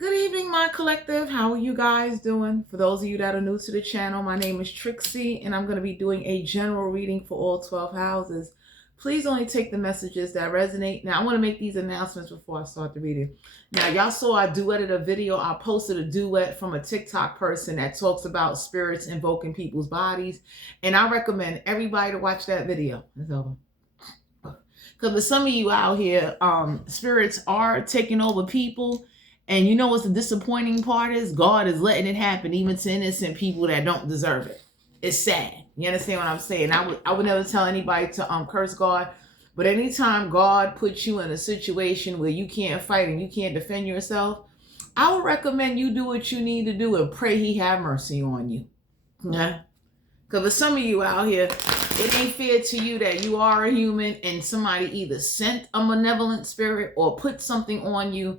Good evening, my collective. How are you guys doing? For those of you that are new to the channel, my name is Trixie, and I'm going to be doing a general reading for all 12 houses. Please only take the messages that resonate. Now, I want to make these announcements before I start the reading. Now, y'all saw I duetted a video. I posted a duet from a TikTok person that talks about spirits invoking people's bodies, and I recommend everybody to watch that video. It's over. Because for some of you out here, spirits are taking over people. And you know what's the disappointing part is? God is letting it happen even to innocent people that don't deserve it. It's sad. You understand what I'm saying? I would never tell anybody to curse God. But anytime God puts you in a situation where you can't fight and you can't defend yourself, I would recommend you do what you need to do and pray he have mercy on you. Yeah. Because for some of you out here, it ain't fair to you that you are a human and somebody either sent a malevolent spirit or put something on you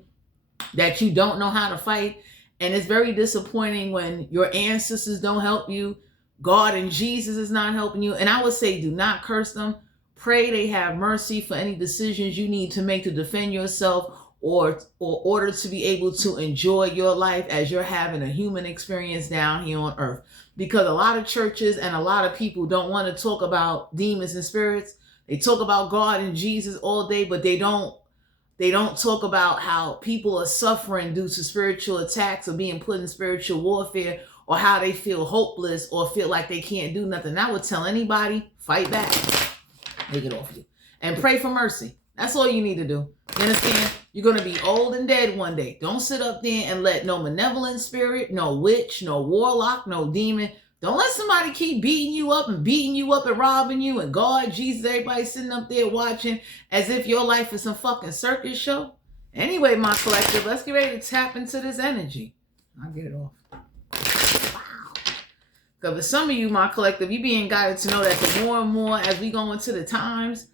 that you don't know how to fight. And it's very disappointing when your ancestors don't help you. God and Jesus is not helping you. And I would say do not curse them. Pray they have mercy for any decisions you need to make to defend yourself or order to be able to enjoy your life as you're having a human experience down here on earth. Because a lot of churches and a lot of people don't want to talk about demons and spirits. They talk about God and Jesus all day, but they don't talk about how people are suffering due to spiritual attacks or being put in spiritual warfare, or how they feel hopeless or feel like they can't do nothing. I would tell anybody, fight back. Take it off you. And pray for mercy. That's all you need to do. You understand? You're going to be old and dead one day. Don't sit up there and let no malevolent spirit, no witch, no warlock, no demon. Don't let somebody keep beating you up and robbing you and God, Jesus, everybody sitting up there watching as if your life is some fucking circus show. Anyway, my collective, let's get ready to tap into this energy. I'll get it off. Wow. Because for some of you, my collective, you being guided to know that the more and more as we go into the times,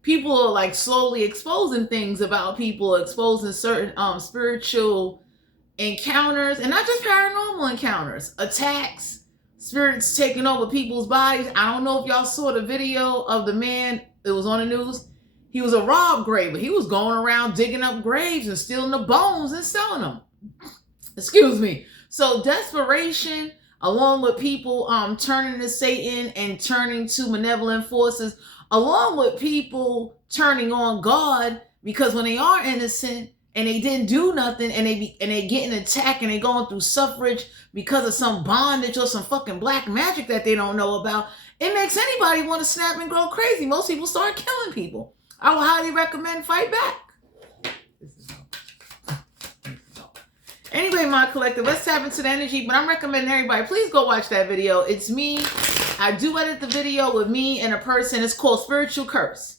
people are like slowly exposing things about people, exposing certain spiritual encounters, and not just paranormal encounters, attacks, spirits taking over people's bodies. I don't know if y'all saw the video of the man. It was on the news. He was a rob graver. He was going around digging up graves and stealing the bones and selling them. Excuse me. So desperation, along with people turning to Satan and turning to malevolent forces, along with people turning on God, because when they are innocent and they didn't do nothing and they getting attacked and they going through suffrage because of some bondage or some fucking black magic that they don't know about, it makes anybody want to snap and go crazy. Most people start killing people. I would highly recommend fight back. Anyway, my collective, let's tap into the energy. But I'm recommending everybody, please go watch that video. It's me. I do edit the video with me and a person. It's called Spiritual Curse.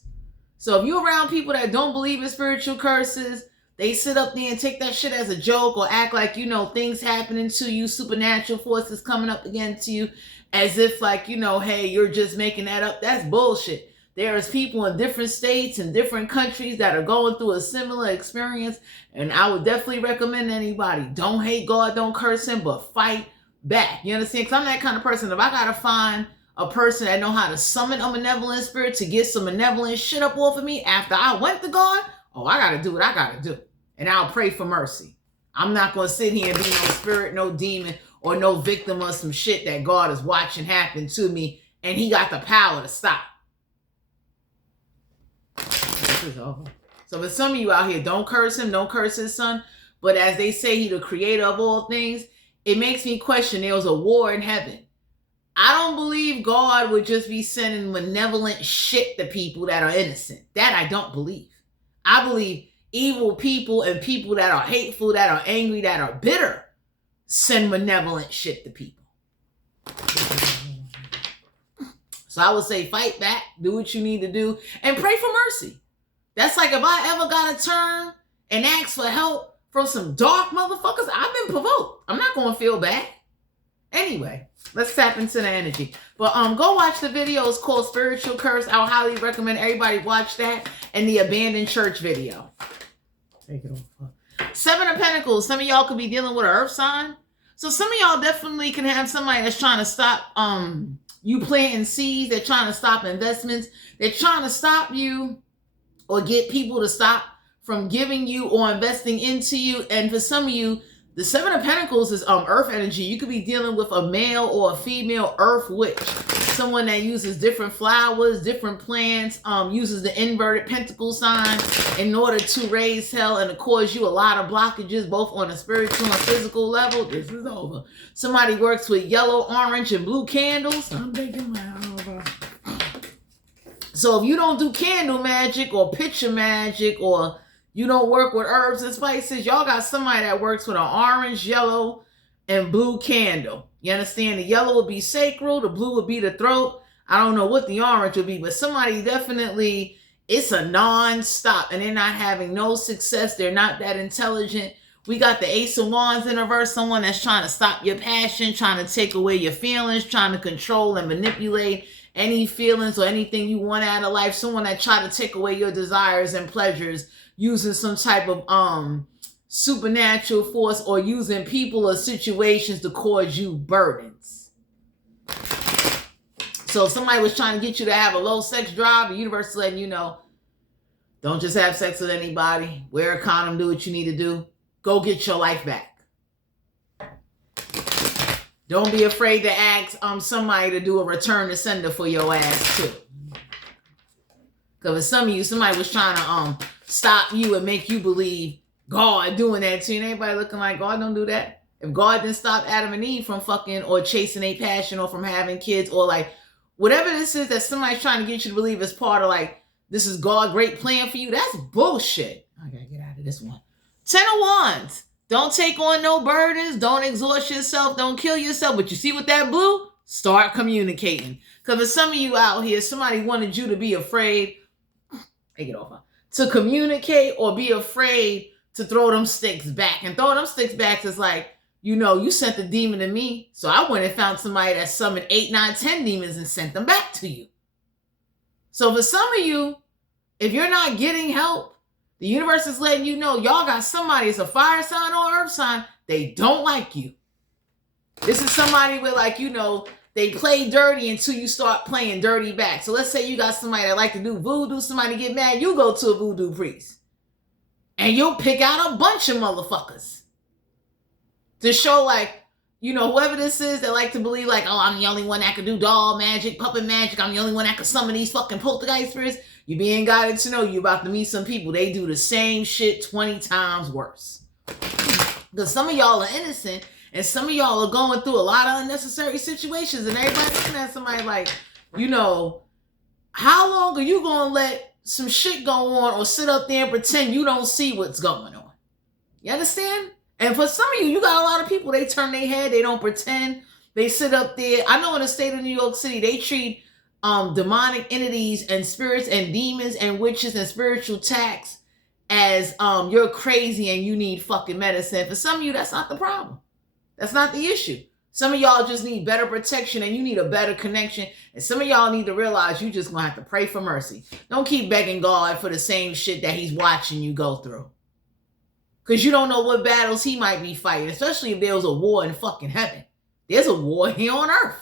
So if you're around people that don't believe in spiritual curses, they sit up there and take that shit as a joke or act like, you know, things happening to you, supernatural forces coming up against you, as if like, you know, hey, you're just making that up. That's bullshit. There's people in different states and different countries that are going through a similar experience. And I would definitely recommend anybody, don't hate God, don't curse him, but fight back. You understand? Because I'm that kind of person. If I got to find a person that know how to summon a malevolent spirit to get some malevolent shit up off of me after I went to God, oh, I got to do what I got to do. And I'll pray for mercy. I'm not going to sit here and be no spirit, no demon, or no victim of some shit that God is watching happen to me and he got the power to stop. This is over. So for some of you out here, don't curse him, don't curse his son. But as they say, he the creator of all things. It makes me question there was a war in heaven. I don't believe God would just be sending malevolent shit to people that are innocent. That I don't believe. I believe evil people and people that are hateful, that are angry, that are bitter, send malevolent shit to people. So I would say fight back, do what you need to do, and pray for mercy. That's like if I ever got to turn and ask for help from some dark motherfuckers, I've been provoked. I'm not going to feel bad. Anyway, let's tap into the energy. But go watch the video. It's called Spiritual Curse. I would highly recommend everybody watch that and the abandoned church video. Take it off. Seven of Pentacles. Some of y'all could be dealing with an earth sign. So some of y'all definitely can have somebody that's trying to stop you planting seeds. They're trying to stop investments. They're trying to stop you or get people to stop from giving you or investing into you. And for some of you, the Seven of Pentacles is earth energy. You could be dealing with a male or a female earth witch. Someone that uses different flowers, different plants, uses the inverted pentacle sign in order to raise hell and to cause you a lot of blockages, both on a spiritual and physical level. This is over. Somebody works with yellow, orange, and blue candles. I'm thinking, so if you don't do candle magic or picture magic, or you don't work with herbs and spices, y'all got somebody that works with an orange, yellow, and blue candle. You understand? The yellow would be sacral, the blue would be the throat. I don't know what the orange would be, but somebody definitely, it's a non-stop, and they're not having no success. They're not that intelligent. We got the Ace of Wands in reverse, someone that's trying to stop your passion, trying to take away your feelings, trying to control and manipulate any feelings or anything you want out of life. Someone that try to take away your desires and pleasures using some type of supernatural force, or using people or situations to cause you burdens. So if somebody was trying to get you to have a low sex drive, the universe is letting you know, don't just have sex with anybody. Wear a condom, do what you need to do. Go get your life back. Don't be afraid to ask somebody to do a return to sender for your ass too. Because for some of you, somebody was trying to stop you and make you believe God doing that to you. And everybody looking like, God don't do that. If God didn't stop Adam and Eve from fucking or chasing a passion or from having kids, or like whatever this is that somebody's trying to get you to believe is part of like, this is God's great plan for you, that's bullshit. I gotta get out of this one. 10 of Wands. Don't take on no burdens. Don't exhaust yourself. Don't kill yourself. But you see with that blue? Start communicating. Because for some of you out here, somebody wanted you to be afraid. Take it off. To communicate or be afraid to throw them sticks back. And throw them sticks back is like, you know, you sent the demon to me, so I went and found somebody that summoned 8, 9, 10 demons and sent them back to you. So for some of you, if you're not getting help, the universe is letting you know y'all got somebody, it's a fire sign or earth sign, they don't like you. This is somebody with, like, you know, they play dirty until you start playing dirty back. So let's say you got somebody that like to do voodoo, somebody get mad, you go to a voodoo priest. And you'll pick out a bunch of motherfuckers to show, like, you know, whoever this is that like to believe like, oh, I'm the only one that can do doll magic, puppet magic. I'm the only one that can summon these fucking poltergeist spirits. You being guided to know you about to meet some people. They do the same shit 20 times worse. Because some of y'all are innocent and some of y'all are going through a lot of unnecessary situations, and everybody looking at somebody like, you know, how long are you going to let some shit go on or sit up there and pretend you don't see what's going on? You understand? And for some of you, you got a lot of people, they turn their head, they don't pretend, they sit up there. I know in the state of New York City, they treat demonic entities and spirits and demons and witches and spiritual attacks as you're crazy and you need fucking medicine. For some of you, that's not the problem. That's not the issue. Some of y'all just need better protection and you need a better connection. And some of y'all need to realize you just gonna have to pray for mercy. Don't keep begging God for the same shit that he's watching you go through. Because you don't know what battles he might be fighting, especially if there was a war in fucking heaven. There's a war here on earth.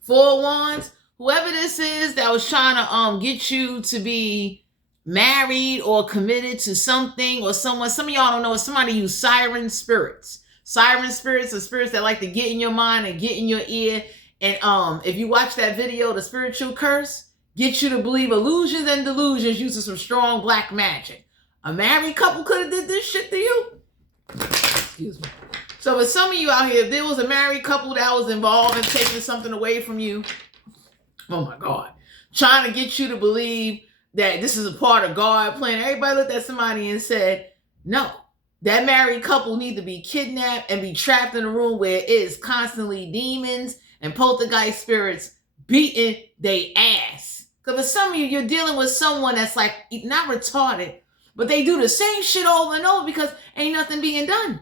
Four of Wands. Whoever this is that was trying to get you to be married or committed to something or someone. Some of y'all don't know. Somebody use siren spirits. Siren spirits are spirits that like to get in your mind and get in your ear. And if you watch that video, The Spiritual Curse, get you to believe illusions and delusions using some strong black magic. A married couple could have did this shit to you. Excuse me. So for some of you out here, if there was a married couple that was involved in taking something away from you, oh my God, trying to get you to believe that this is a part of God plan. Everybody looked at somebody and said, no, that married couple need to be kidnapped and be trapped in a room where it is constantly demons and poltergeist spirits beating their ass. Because for some of you, you're dealing with someone that's like, not retarded, but they do the same shit over and over because ain't nothing being done.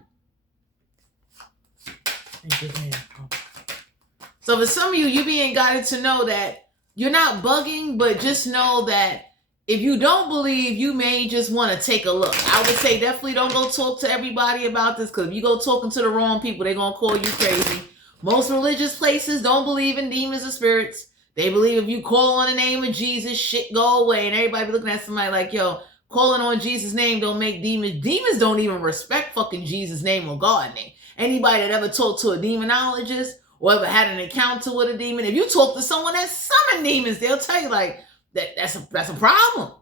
So for some of you, you're being guided to know that you're not bugging, but just know that if you don't believe, you may just want to take a look. I would say definitely don't go talk to everybody about this, because if you go talking to the wrong people, they're going to call you crazy. Most religious places don't believe in demons or spirits. They believe if you call on the name of Jesus, shit go away. And everybody be looking at somebody like, yo, calling on Jesus' name don't make demons. Demons don't even respect fucking Jesus' name or God name. Anybody that ever talked to a demonologist or ever had an encounter with a demon, if you talk to someone that summoned demons, they'll tell you like that's a problem.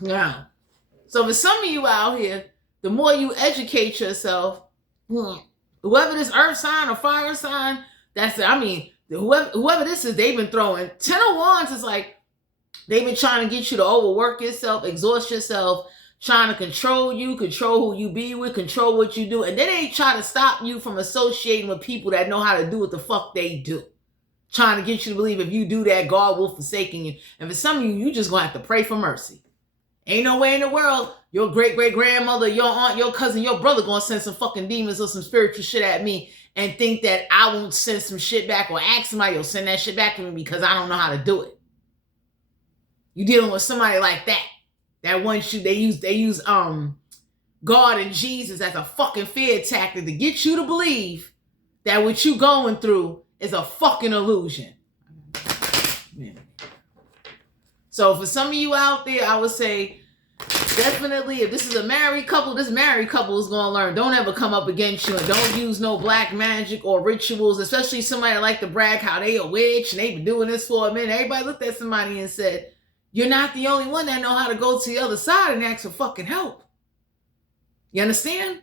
Now, so for some of you out here, the more you educate yourself, whoever this earth sign or fire sign, whoever this is, they've been throwing 10 of wands is like they've been trying to get you to overwork yourself, exhaust yourself, trying to control you, control who you be with, control what you do. And then they try to stop you from associating with people that know how to do what the fuck they do. Trying to get you to believe if you do that, God will forsake you. And for some of you, you just gonna have to pray for mercy. Ain't no way in the world your great-great-grandmother, your aunt, your cousin, your brother gonna send some fucking demons or some spiritual shit at me and think that I won't send some shit back or ask somebody to send that shit back to me because I don't know how to do it. You dealing with somebody like that. That wants you, they use God and Jesus as a fucking fear tactic to get you to believe that what you going through is a fucking illusion. Man. So for some of you out there, I would say definitely if this is a married couple, this married couple is gonna learn. Don't ever come up against you and don't use no black magic or rituals, especially somebody that like to brag how they a witch and they been doing this for a minute. Everybody looked at somebody and said, you're not the only one that know how to go to the other side and ask for fucking help. You understand?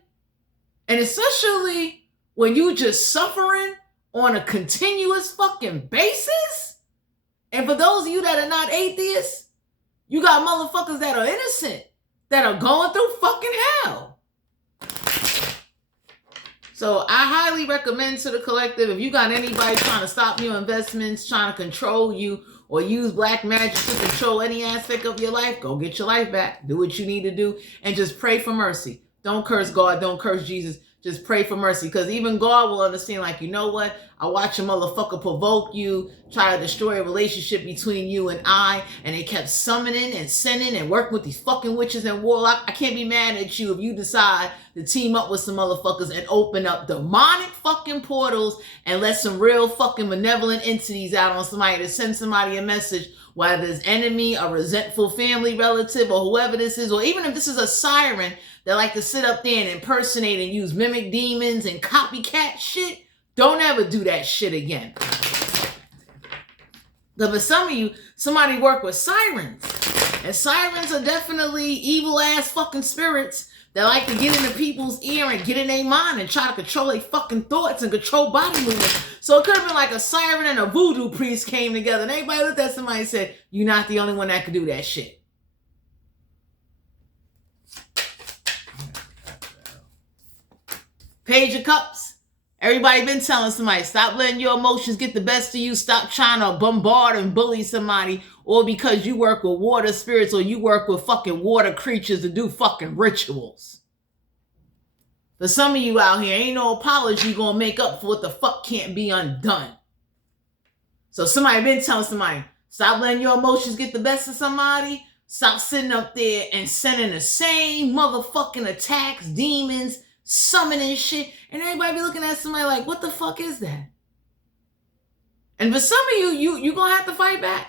And especially when you just suffering on a continuous fucking basis. And for those of you that are not atheists, you got motherfuckers that are innocent that are going through fucking hell. So I highly recommend to the collective, if you got anybody trying to stop your investments, trying to control you, or use black magic to control any aspect of your life, go get your life back. Do what you need to do and just pray for mercy. Don't curse God. Don't curse Jesus. Just pray for mercy, because even God will understand, like, you know what? I watch a motherfucker provoke you, try to destroy a relationship between you and I, and they kept summoning and sending and working with these fucking witches and warlocks. I can't be mad at you if you decide to team up with some motherfuckers and open up demonic fucking portals and let some real fucking malevolent entities out on somebody to send somebody a message, whether it's enemy, a resentful family relative, or whoever this is, or even if this is a siren that like to sit up there and impersonate and use mimic demons and copycat shit, don't ever do that shit again. But for some of you, somebody work with sirens. And sirens are definitely evil ass fucking spirits that like to get into people's ear and get in their mind and try to control their fucking thoughts and control body movements. So it could have been like a siren and a voodoo priest came together and everybody looked at somebody and said, you're not the only one that could do that shit. Page of Cups. Everybody been telling somebody, stop letting your emotions get the best of you. Stop trying to bombard and bully somebody, or because you work with water spirits or you work with fucking water creatures to do fucking rituals. For some of you out here, ain't no apology gonna make up for what the fuck can't be undone. So somebody been telling somebody, stop letting your emotions get the best of somebody. Stop sitting up there and sending the same motherfucking attacks, demons, summoning shit, and everybody be looking at somebody like, what the fuck is that? And for some of you gonna have to fight back.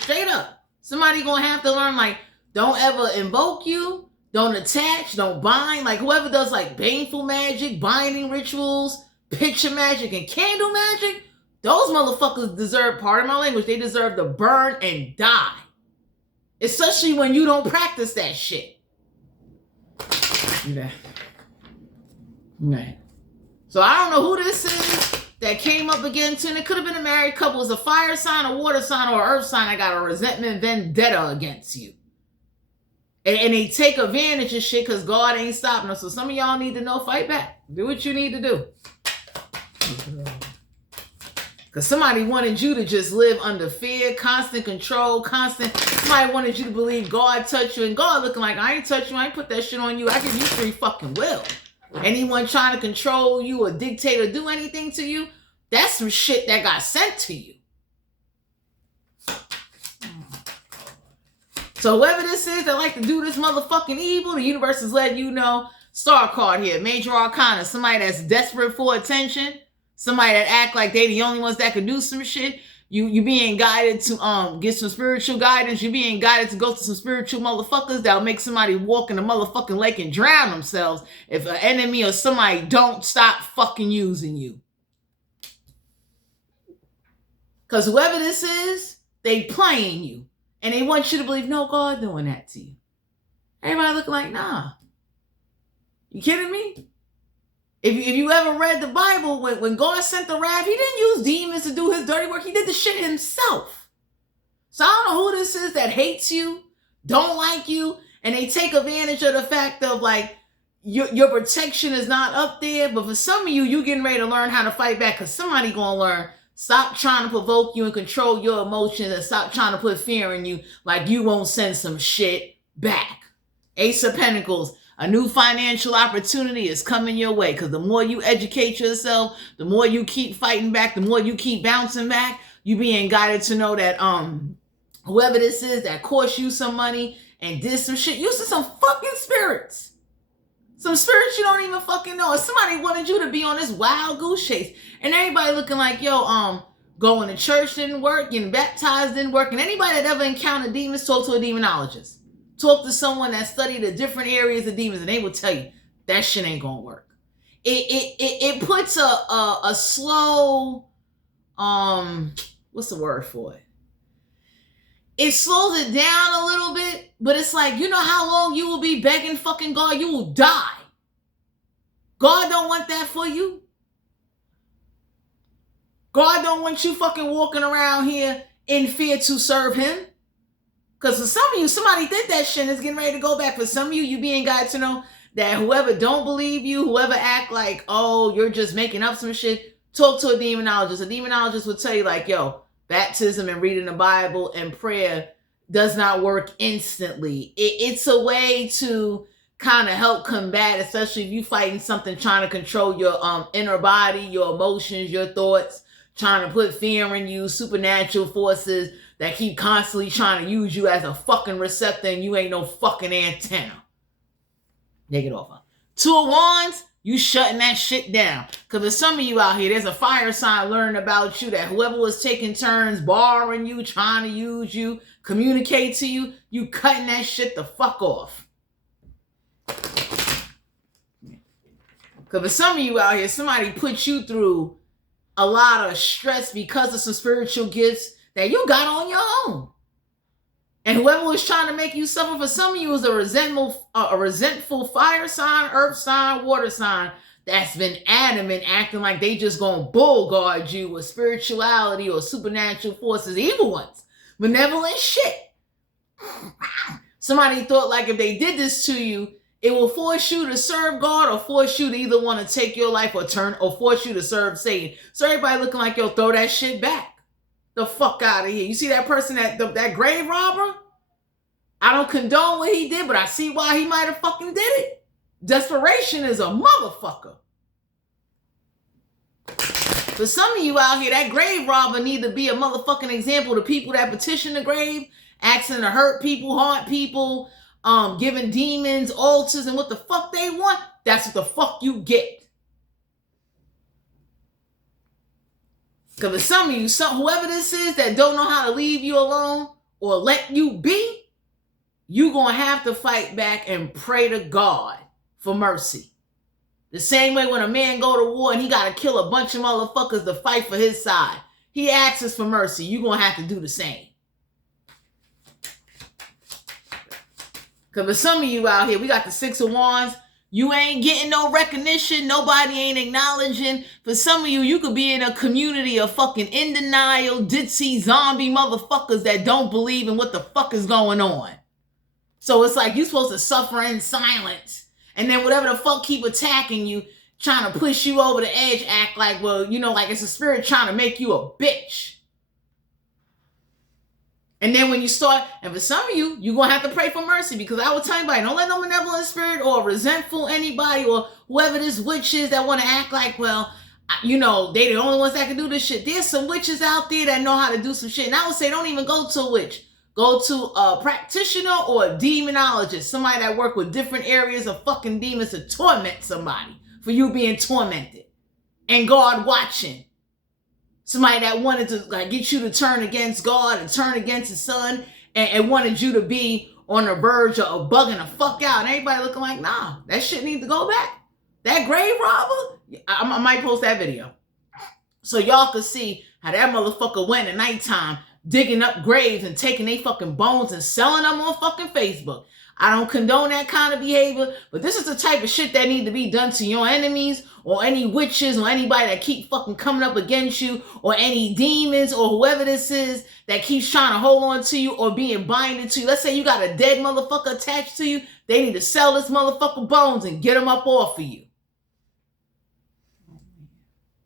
Straight up. Somebody gonna have to learn, like, don't ever invoke you, don't attach, don't bind. Like, whoever does like baneful magic, binding rituals, picture magic, and candle magic, those motherfuckers deserve, pardon my language, they deserve to burn and die. Especially when you don't practice that shit. Yeah. Right. So I don't know who this is that came up against, and it could have been a married couple. It's a fire sign, a water sign, or an earth sign that got a resentment vendetta against you. And they take advantage of shit because God ain't stopping them. So some of y'all need to know, fight back. Do what you need to do. Because somebody wanted you to just live under fear, constant control, somebody wanted you to believe God touched you, and God looking like, I ain't touched you, I ain't put that shit on you, I give you free fucking will. Anyone trying to control you or dictate or do anything to you, that's some shit that got sent to you. So whoever this is that like to do this motherfucking evil, the universe is letting you know, star card here, major arcana, somebody that's desperate for attention, Somebody that act like they the only ones that can do some shit. You being guided to get some spiritual guidance. You being guided to go to some spiritual motherfuckers that'll make somebody walk in the motherfucking lake and drown themselves if an enemy or somebody don't stop fucking using you. Because whoever this is, they playing you. And they want you to believe, no, God doing that to you. Everybody looking like, nah. You kidding me? If you ever read the Bible, when God sent the wrath, he didn't use demons to do his dirty work. He did the shit himself. So I don't know who this is that hates you, don't like you, and they take advantage of the fact of like, your protection is not up there. But for some of you, you getting ready to learn how to fight back because somebody going to learn. Stop trying to provoke you and control your emotions and stop trying to put fear in you like you won't send some shit back. Ace of Pentacles. A new financial opportunity is coming your way because the more you educate yourself, the more you keep fighting back, the more you keep bouncing back, you being guided to know that whoever this is that cost you some money and did some shit, you some fucking spirits. Some spirits you don't even fucking know. Or somebody wanted you to be on this wild goose chase. And everybody looking like, yo, going to church didn't work, getting baptized didn't work. And anybody that ever encountered demons, talk to a demonologist. Talk to someone that studied the different areas of demons and they will tell you that shit ain't gonna work. It puts a slow, what's the word for it? It slows it down a little bit, but it's like, you know how long you will be begging fucking God? You will die. God don't want that for you. God don't want you fucking walking around here in fear to serve him. Because for some of you, somebody did that shit and is getting ready to go back. For some of you, you being guided to know that whoever don't believe you, whoever act like, oh, you're just making up some shit, talk to a demonologist. A demonologist will tell you like, yo, baptism and reading the Bible and prayer does not work instantly. It's a way to kind of help combat, especially if you fighting something trying to control your inner body, your emotions, your thoughts, trying to put fear in you, supernatural forces that keep constantly trying to use you as a fucking receptor and you ain't no fucking antenna. Take it off. Two of Wands, you shutting that shit down. Because for some of you out here, there's a fire sign learning about you that whoever was taking turns, borrowing you, trying to use you, communicate to you, you cutting that shit the fuck off. Because for some of you out here, somebody put you through a lot of stress because of some spiritual gifts that you got on your own. And whoever was trying to make you suffer, for some of you, is a resentful fire sign, earth sign, water sign that's been adamant, acting like they just gonna bull guard you with spirituality or supernatural forces, evil ones, malevolent shit. Somebody thought like if they did this to you, it will force you to serve God or force you to either want to take your life or force you to serve Satan. So everybody looking like, yo, throw that shit back. The fuck out of here. You see that person, that grave robber? I don't condone what he did, but I see why he might have fucking did it. Desperation is a motherfucker. For some of you out here, that grave robber need to be a motherfucking example to people that petition the grave, asking to hurt people, haunt people, giving demons, altars, and what the fuck they want. That's what the fuck you get. Because for some of you, whoever this is that don't know how to leave you alone or let you be, you going to have to fight back and pray to God for mercy. The same way when a man go to war and he got to kill a bunch of motherfuckers to fight for his side. He asks for mercy. You going to have to do the same. Because for some of you out here, we got the Six of Wands. You ain't getting no recognition. Nobody ain't acknowledging. For some of you, you could be in a community of fucking in denial, ditzy, zombie motherfuckers that don't believe in what the fuck is going on. So it's like you're supposed to suffer in silence. And then whatever the fuck keep attacking you, trying to push you over the edge, act like, well, you know, like it's a spirit trying to make you a bitch. And then when you start, and for some of you, you're going to have to pray for mercy, because I will tell anybody, don't let no malevolent spirit or resentful anybody or whoever this witch is that want to act like, well, you know, they the only ones that can do this shit. There's some witches out there that know how to do some shit. And I would say don't even go to a witch. Go to a practitioner or a demonologist, somebody that work with different areas of fucking demons to torment somebody for you being tormented. and God watching. Somebody that wanted to like get you to turn against God and turn against his son and wanted you to be on the verge of bugging the fuck out. And everybody looking like, nah, that shit needs to go back. That grave robber, I might post that video. So y'all could see how that motherfucker went at nighttime digging up graves and taking they fucking bones and selling them on fucking Facebook. I don't condone that kind of behavior, but this is the type of shit that need to be done to your enemies or any witches or anybody that keep fucking coming up against you or any demons or whoever this is that keeps trying to hold on to you or being binded to you. Let's say you got a dead motherfucker attached to you. They need to sell this motherfucker bones and get them up off of you.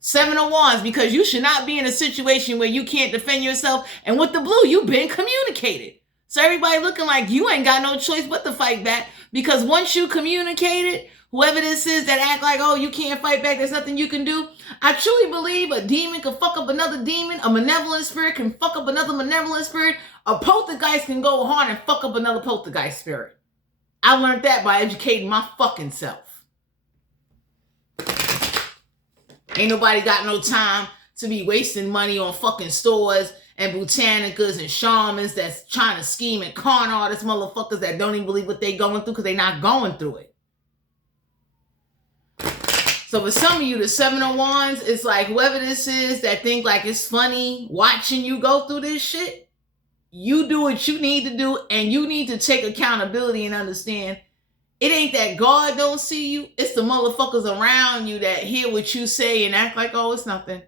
7 of Wands, because you should not be in a situation where you can't defend yourself. And with the blue, you've been communicated. So everybody looking like you ain't got no choice but to fight back. Because once you communicated, whoever this is that act like, oh, you can't fight back, there's nothing you can do. I truly believe a demon can fuck up another demon. A malevolent spirit can fuck up another malevolent spirit. A poltergeist can go hard and fuck up another poltergeist spirit. I learned that by educating my fucking self. Ain't nobody got no time to be wasting money on fucking stores and botanicas and shamans that's trying to scheme and con artists motherfuckers that don't even believe what they going through because they not going through it. So for some of you, the 7 of Wands is like whoever this is that think like it's funny watching you go through this shit. You do what you need to do and you need to take accountability and understand it ain't that God don't see you. It's the motherfuckers around you that hear what you say and act like, oh, it's nothing.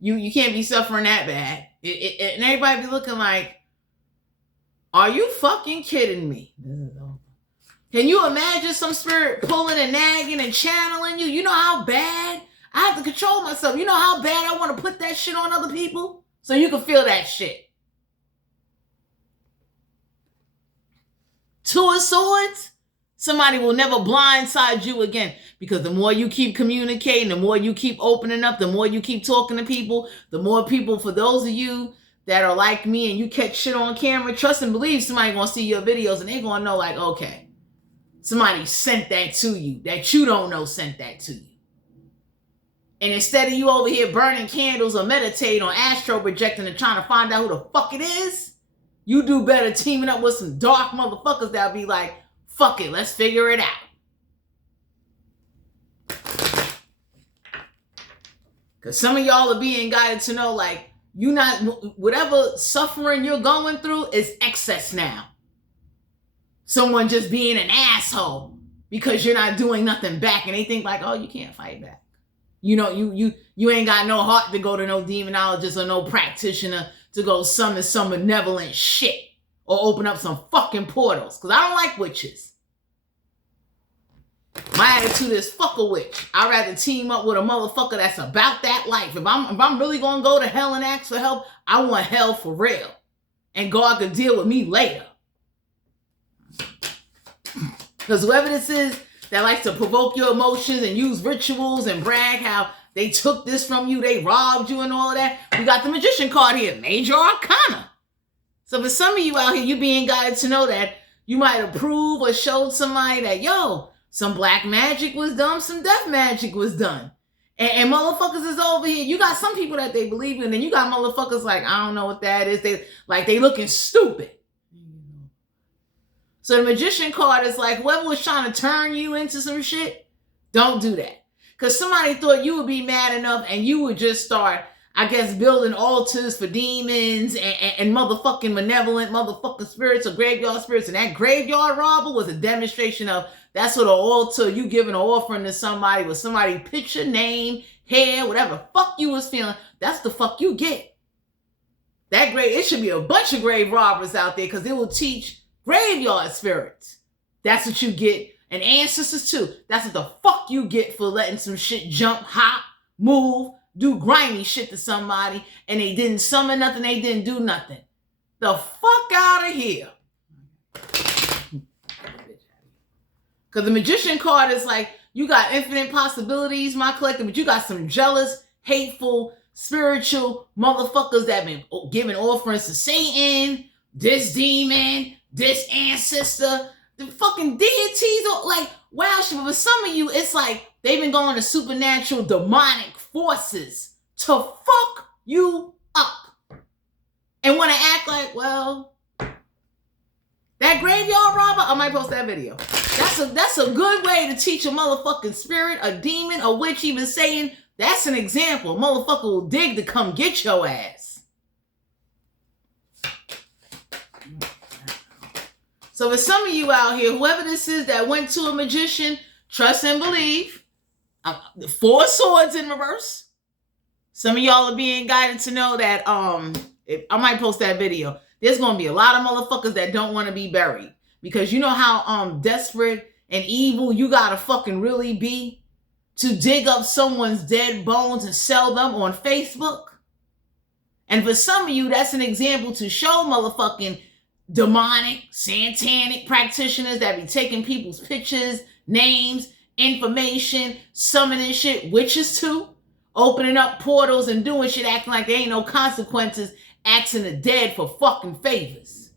You can't be suffering that bad. And everybody be looking like, are you fucking kidding me? Can you imagine some spirit pulling and nagging and channeling you? You know how bad I have to control myself. You know how bad I want to put that shit on other people? So you can feel that shit. 2 of Swords. Somebody will never blindside you again because the more you keep communicating, the more you keep opening up, the more you keep talking to people, the more people, for those of you that are like me and you catch shit on camera, trust and believe somebody gonna see your videos and they gonna know like, okay, somebody sent that to you that you don't know sent that to you. And instead of you over here burning candles or meditating or astro projecting and trying to find out who the fuck it is, you do better teaming up with some dark motherfuckers that'll be like, fuck it, let's figure it out. Because some of y'all are being guided to know, like, you not, whatever suffering you're going through is excess now. Someone just being an asshole because you're not doing nothing back and they think like, oh, you can't fight back. You know, you ain't got no heart to go to no demonologist or no practitioner to go summon some benevolent shit or open up some fucking portals. Because I don't like witches. My attitude is fuck a witch. I'd rather team up with a motherfucker that's about that life. If I'm really gonna go to hell and ask for help, I want hell for real. And God can deal with me later. Because whoever this is that likes to provoke your emotions and use rituals and brag how they took this from you, they robbed you and all of that, we got the Magician card here, Major Arcana. So for some of you out here, you being guided to know that you might approve or showed somebody that, yo, some black magic was done, some death magic was done. And motherfuckers is over here. You got some people that they believe in, and then you got motherfuckers like, I don't know what that is. They looking stupid. So the Magician card is like, whoever was trying to turn you into some shit, don't do that. Because somebody thought you would be mad enough and you would just start, I guess, building altars for demons and motherfucking malevolent motherfucking spirits or graveyard spirits. And that graveyard robber was a demonstration of, that's what an altar, you giving an offering to somebody with somebody picture, name, hair, whatever fuck you was feeling, that's the fuck you get. That it should be a bunch of grave robbers out there because it will teach graveyard spirits. That's what you get. And ancestors too. That's what the fuck you get for letting some shit jump, hop, move, do grimy shit to somebody and they didn't summon nothing, they didn't do nothing. The fuck out of here. Because the Magician card is like, you got infinite possibilities, my collector, but you got some jealous, hateful, spiritual motherfuckers that been giving offerings to Satan, this demon, this ancestor, the fucking deities, like, wow, shit. But for some of you, it's like they've been going to supernatural, demonic forces to fuck you up and want to act like, well, that graveyard robber, I might post that video. That's a good way to teach a motherfucking spirit, a demon, a witch, even saying, that's an example. A motherfucker will dig to come get your ass. So for some of you out here, whoever this is that went to a magician, trust and believe. 4 swords in reverse. Some of y'all are being guided to know that I might post that video. There's gonna be a lot of motherfuckers that don't want to be buried. Because you know how desperate and evil you gotta fucking really be to dig up someone's dead bones and sell them on Facebook? And for some of you, that's an example to show motherfucking demonic, satanic practitioners that be taking people's pictures, names, information, summoning shit, witches too, opening up portals and doing shit, acting like there ain't no consequences, asking the dead for fucking favors.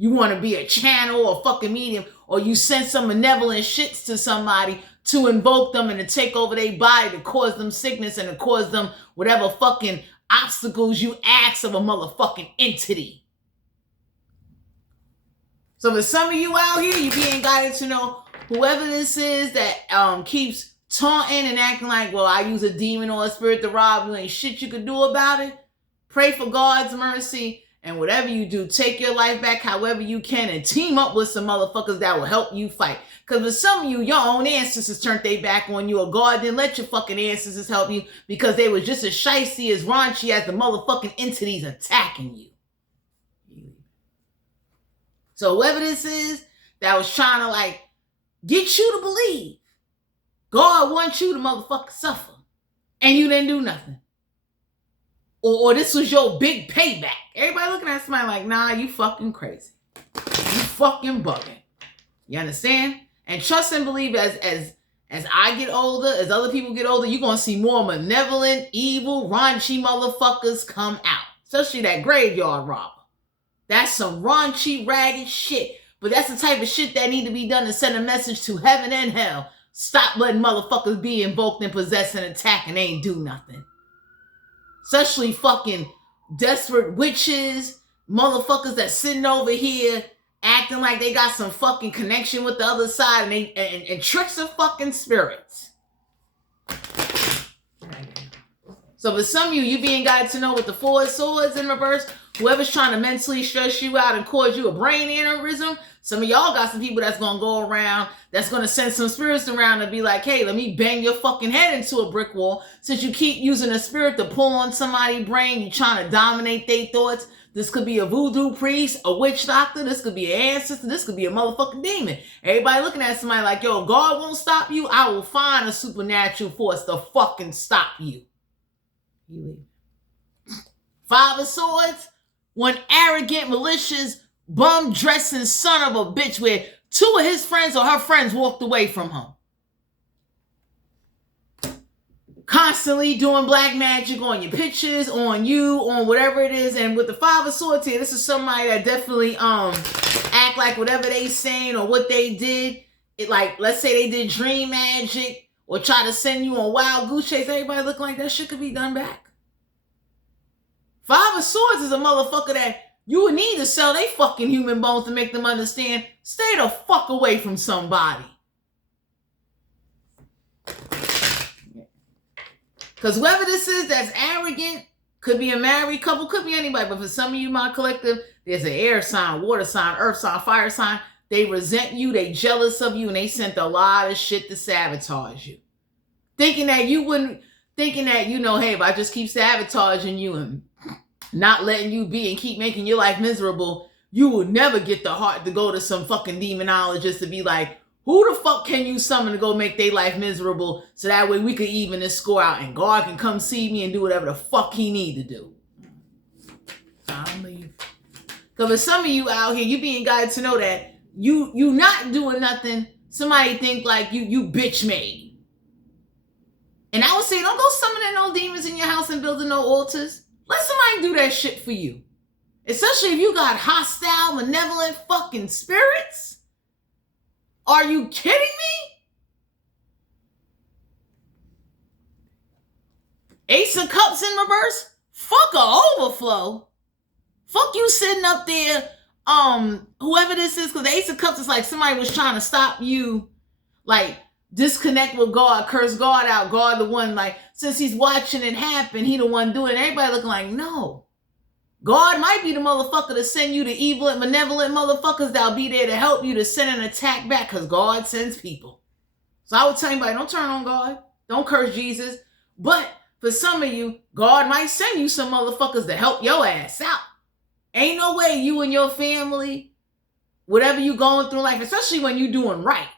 You want to be a channel or fucking medium, or you send some malevolent shits to somebody to invoke them and to take over their body to cause them sickness and to cause them whatever fucking obstacles you ask of a motherfucking entity. So for some of you out here, you're being guided to know whoever this is that keeps taunting and acting like, well, I use a demon or a spirit to rob you, ain't shit you can do about it. Pray for God's mercy. And whatever you do, take your life back however you can and team up with some motherfuckers that will help you fight. Because for some of you, your own ancestors turned their back on you, or God didn't let your fucking ancestors help you because they were just as shicey, as raunchy as the motherfucking entities attacking you. So whoever this is that was trying to like get you to believe God wants you to motherfucking suffer and you didn't do nothing. Or this was your big payback. Everybody looking at somebody like, nah, you fucking crazy. You fucking bugging. You understand? And trust and believe as I get older, as other people get older, you're going to see more malevolent, evil, raunchy motherfuckers come out. Especially that graveyard robber. That's some raunchy, ragged shit. But that's the type of shit that need to be done to send a message to heaven and hell. Stop letting motherfuckers be invoked and possessed and attack and they ain't do nothing. Especially fucking desperate witches, motherfuckers that sitting over here acting like they got some fucking connection with the other side and tricks of fucking spirits. So for some of you, you being guided to know with the 4 swords in reverse, whoever's trying to mentally stress you out and cause you a brain aneurysm, some of y'all got some people that's going to go around, that's going to send some spirits around and be like, hey, let me bang your fucking head into a brick wall. Since you keep using a spirit to pull on somebody's brain, you trying to dominate their thoughts. This could be a voodoo priest, a witch doctor. This could be an ancestor. This could be a motherfucking demon. Everybody looking at somebody like, yo, God won't stop you. I will find a supernatural force to fucking stop you. You leave. 5 of swords. One arrogant, malicious, bum-dressing son of a bitch where 2 of his friends or her friends walked away from him. Constantly doing black magic on your pictures, on you, on whatever it is. And with the 5 of swords here, this is somebody that definitely act like whatever they saying or what they did. It like, let's say they did dream magic or try to send you on wild goose chase. Everybody looking like that shit could be done back. 5 of swords is a motherfucker that you would need to sell they fucking human bones to make them understand. Stay the fuck away from somebody. Because whoever this is that's arrogant, could be a married couple, could be anybody. But for some of you, my collective, there's an air sign, water sign, earth sign, fire sign. They resent you, they jealous of you, and they sent a lot of shit to sabotage you. Thinking that, you know, hey, if I just keep sabotaging you and not letting you be and keep making your life miserable, you will never get the heart to go to some fucking demonologist to be like, who the fuck can you summon to go make their life miserable so that way we could even this score out and God can come see me and do whatever the fuck he need to do. I'll leave. Because for some of you out here, you being guided to know that you not doing nothing, somebody think like you bitch made. And I would say, don't go summoning no demons in your house and building no altars. Let somebody do that shit for you. Especially if you got hostile, malevolent fucking spirits. Are you kidding me? Ace of Cups in reverse? Fuck a overflow. Fuck you sitting up there, whoever this is, because the Ace of Cups is like somebody was trying to stop you, like, disconnect with God, curse God out, God the one, like, since he's watching it happen, he the one doing it. Everybody looking like, no. God might be the motherfucker to send you the evil and malevolent motherfuckers that'll be there to help you to send an attack back, because God sends people. So I would tell anybody, don't turn on God. Don't curse Jesus. But for some of you, God might send you some motherfuckers to help your ass out. Ain't no way you and your family, whatever you going through in life, especially when you doing right,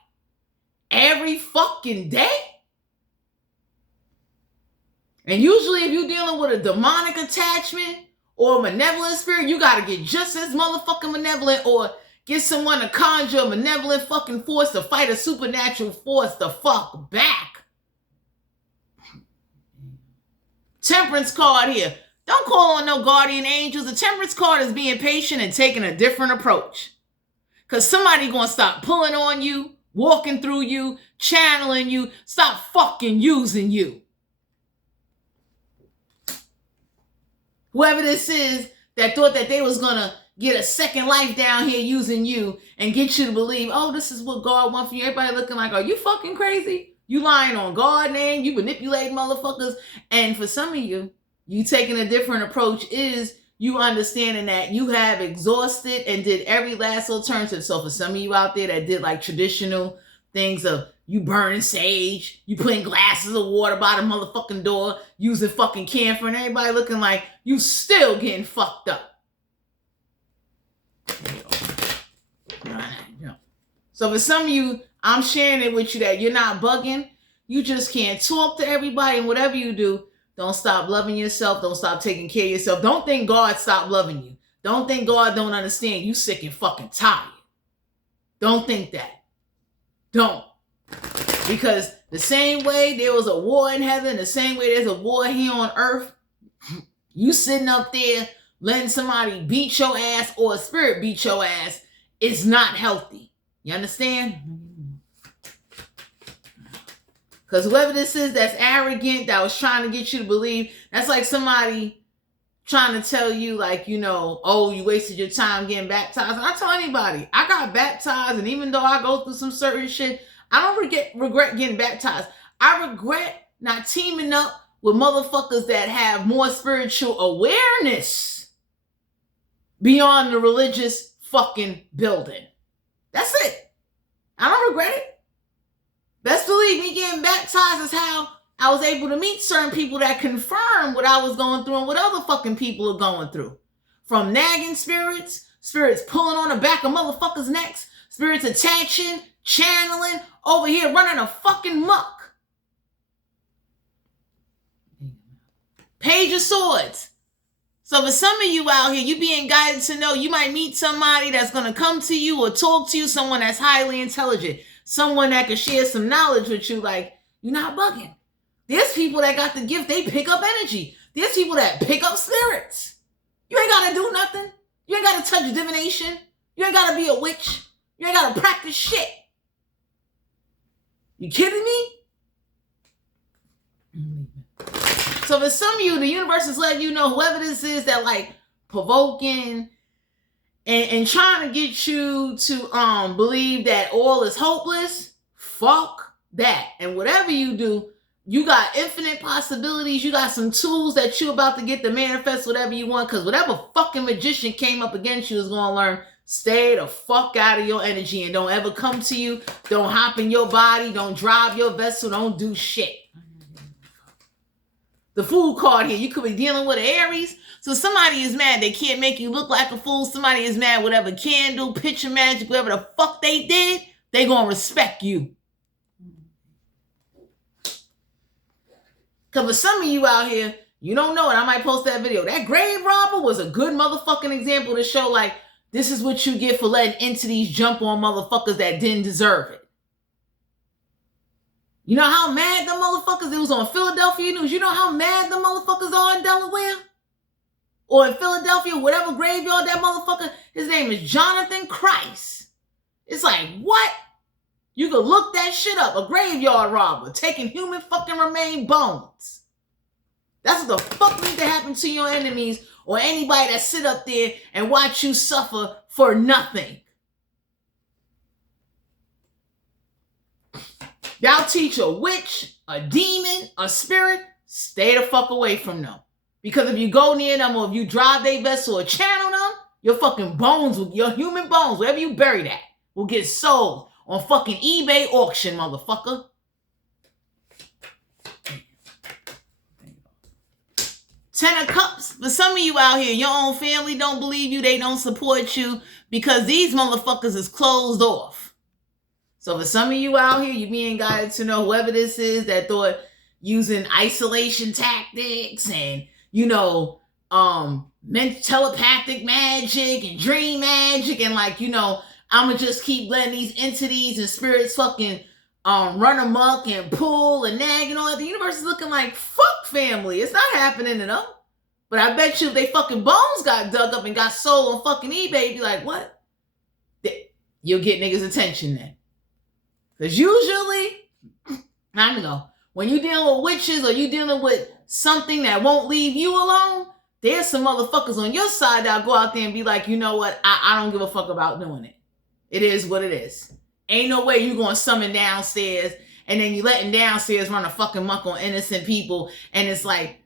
every fucking day. And usually if you're dealing with a demonic attachment or a malevolent spirit, you got to get just as motherfucking malevolent, or get someone to conjure a malevolent fucking force to fight a supernatural force the fuck back. Temperance card here. Don't call on no guardian angels. The temperance card is being patient and taking a different approach. Because somebody going to stop pulling on you, walking through you, channeling you, stop fucking using you. Whoever this is that thought that they was going to get a second life down here using you and get you to believe, oh, this is what God wants for you. Everybody looking like, are you fucking crazy? You lying on God's name. You manipulate motherfuckers. And for some of you, you taking a different approach is you understanding that you have exhausted and did every last alternative. So for some of you out there that did like traditional things of you burning sage, you putting glasses of water by the motherfucking door, using fucking camphor, and everybody looking like you still getting fucked up. So for some of you, I'm sharing it with you that you're not bugging. You just can't talk to everybody, and whatever you do, don't stop loving yourself. Don't stop taking care of yourself. Don't think God stopped loving you. Don't think God don't understand you sick and fucking tired. Don't think that. Don't. Because the same way there was a war in heaven, the same way there's a war here on earth, you sitting up there letting somebody beat your ass or a spirit beat your ass is not healthy. You understand? Because whoever this is that's arrogant, that was trying to get you to believe, that's like somebody trying to tell you, like, you know, oh, you wasted your time getting baptized. And I tell anybody, I got baptized, and even though I go through some certain shit, I don't regret getting baptized. I regret not teaming up with motherfuckers that have more spiritual awareness beyond the religious fucking building. That's it. I don't regret it. Best believe me, getting baptized is how I was able to meet certain people that confirm what I was going through and what other fucking people are going through. From nagging spirits, spirits pulling on the back of motherfuckers' necks, spirits attaching, channeling, over here running a fucking muck. Page of Swords. So for some of you out here, you being guided to know you might meet somebody that's going to come to you or talk to you, someone that's highly intelligent, someone that can share some knowledge with you, like, you're not bugging. There's people that got the gift, they pick up energy. There's people that pick up spirits. You ain't got to do nothing. You ain't got to touch divination. You ain't got to be a witch. You ain't got to practice shit. You kidding me? So for some of you, the universe is letting you know, whoever this is that like provoking and trying to get you to believe that all is hopeless, fuck that. And whatever you do, you got infinite possibilities. You got some tools that you're about to get to manifest whatever you want, because whatever fucking magician came up against you is going to learn, stay the fuck out of your energy and don't ever come to you. Don't hop in your body. Don't drive your vessel. Don't do shit. The Fool card here, you could be dealing with Aries. So somebody is mad they can't make you look like a fool. Somebody is mad whatever candle, picture magic, whatever the fuck they did, they gonna respect you. Because for some of you out here, you don't know it. I might post that video. That grave robber was a good motherfucking example to show, like, this is what you get for letting entities jump on motherfuckers that didn't deserve it. You know how mad the motherfuckers, it was on Philadelphia News. You know how mad the motherfuckers are in Delaware? Or in Philadelphia, whatever graveyard that motherfucker, his name is Jonathan Christ. It's like, what? You could look that shit up. A graveyard robber taking human fucking remain bones. That's what the fuck need to happen to your enemies or anybody that sit up there and watch you suffer for nothing. Y'all teach a witch, a demon, a spirit, stay the fuck away from them. Because if you go near them or if you drive their vessel or channel them, your fucking bones, your human bones, wherever you bury that, will get sold on fucking eBay auction, motherfucker. 10 of Cups. For some of you out here, your own family don't believe you. They don't support you because these motherfuckers is closed off. So for some of you out here, you're being guided to know whoever this is that thought using isolation tactics and, telepathic magic and dream magic and I'ma just keep letting these entities and spirits fucking run amok and pull and nag and all that. The universe is looking like, fuck family. It's not happening to them. But I bet you if they fucking bones got dug up and got sold on fucking eBay, you'd be like, what? You'll get niggas' attention then. Because usually, I don't know, when you dealing with witches or you dealing with something that won't leave you alone, there's some motherfuckers on your side that'll go out there and be like, you know what? I don't give a fuck about doing it. It is what it is. Ain't no way you gonna summon downstairs and then you letting downstairs run a fucking muck on innocent people. And it's like,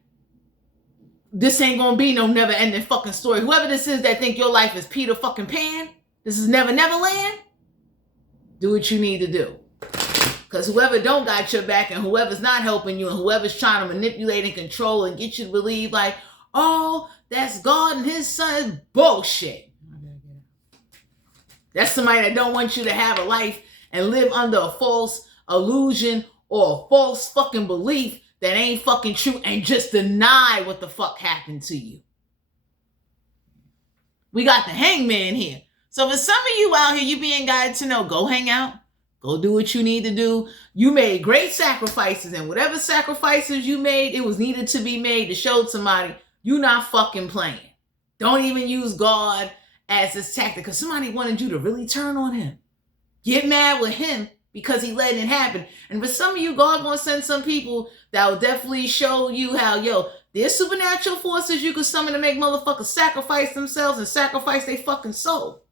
this ain't gonna be no never ending fucking story. Whoever this is that think your life is Peter fucking Pan, this is Never Land, do what you need to do. Because whoever don't got your back and whoever's not helping you and whoever's trying to manipulate and control and get you to believe like, oh, that's God and his son is bullshit. That's somebody that don't want you to have a life and live under a false illusion or a false fucking belief that ain't fucking true and just deny what the fuck happened to you. We got the Hangman here. So for some of you out here, you being guided to know, go hang out. Go do what you need to do. You made great sacrifices, and whatever sacrifices you made, it was needed to be made to show somebody you not fucking playing. Don't even use God as this tactic because somebody wanted you to really turn on him. Get mad with him because he let it happen. And for some of you, God gonna send some people that will definitely show you how, there's supernatural forces you can summon to make motherfuckers sacrifice themselves and sacrifice their fucking soul.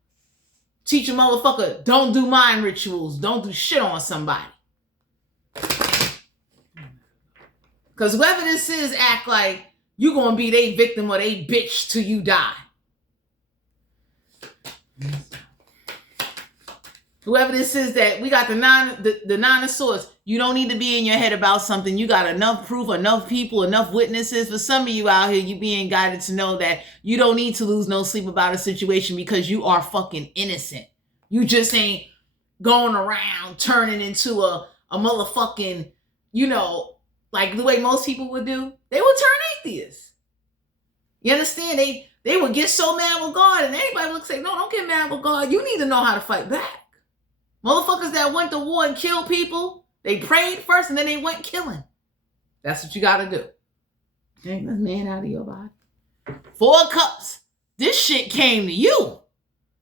Teach a motherfucker, don't do mind rituals. Don't do shit on somebody. Because whoever this is act like you gonna be they victim or they bitch till you die. Whoever this is that we got the nine of swords. You don't need to be in your head about something. You got enough proof, enough people, enough witnesses. For some of you out here, you being guided to know that you don't need to lose no sleep about a situation because you are fucking innocent. You just ain't going around turning into a motherfucking, like the way most people would do. They would turn atheists. You understand? They would get so mad with God and everybody would say, no, don't get mad with God. You need to know how to fight back. Motherfuckers that went to war and killed people, they prayed first and then they went killing. That's what you got to do. Take this man out of your body. 4 of Cups. This shit came to you.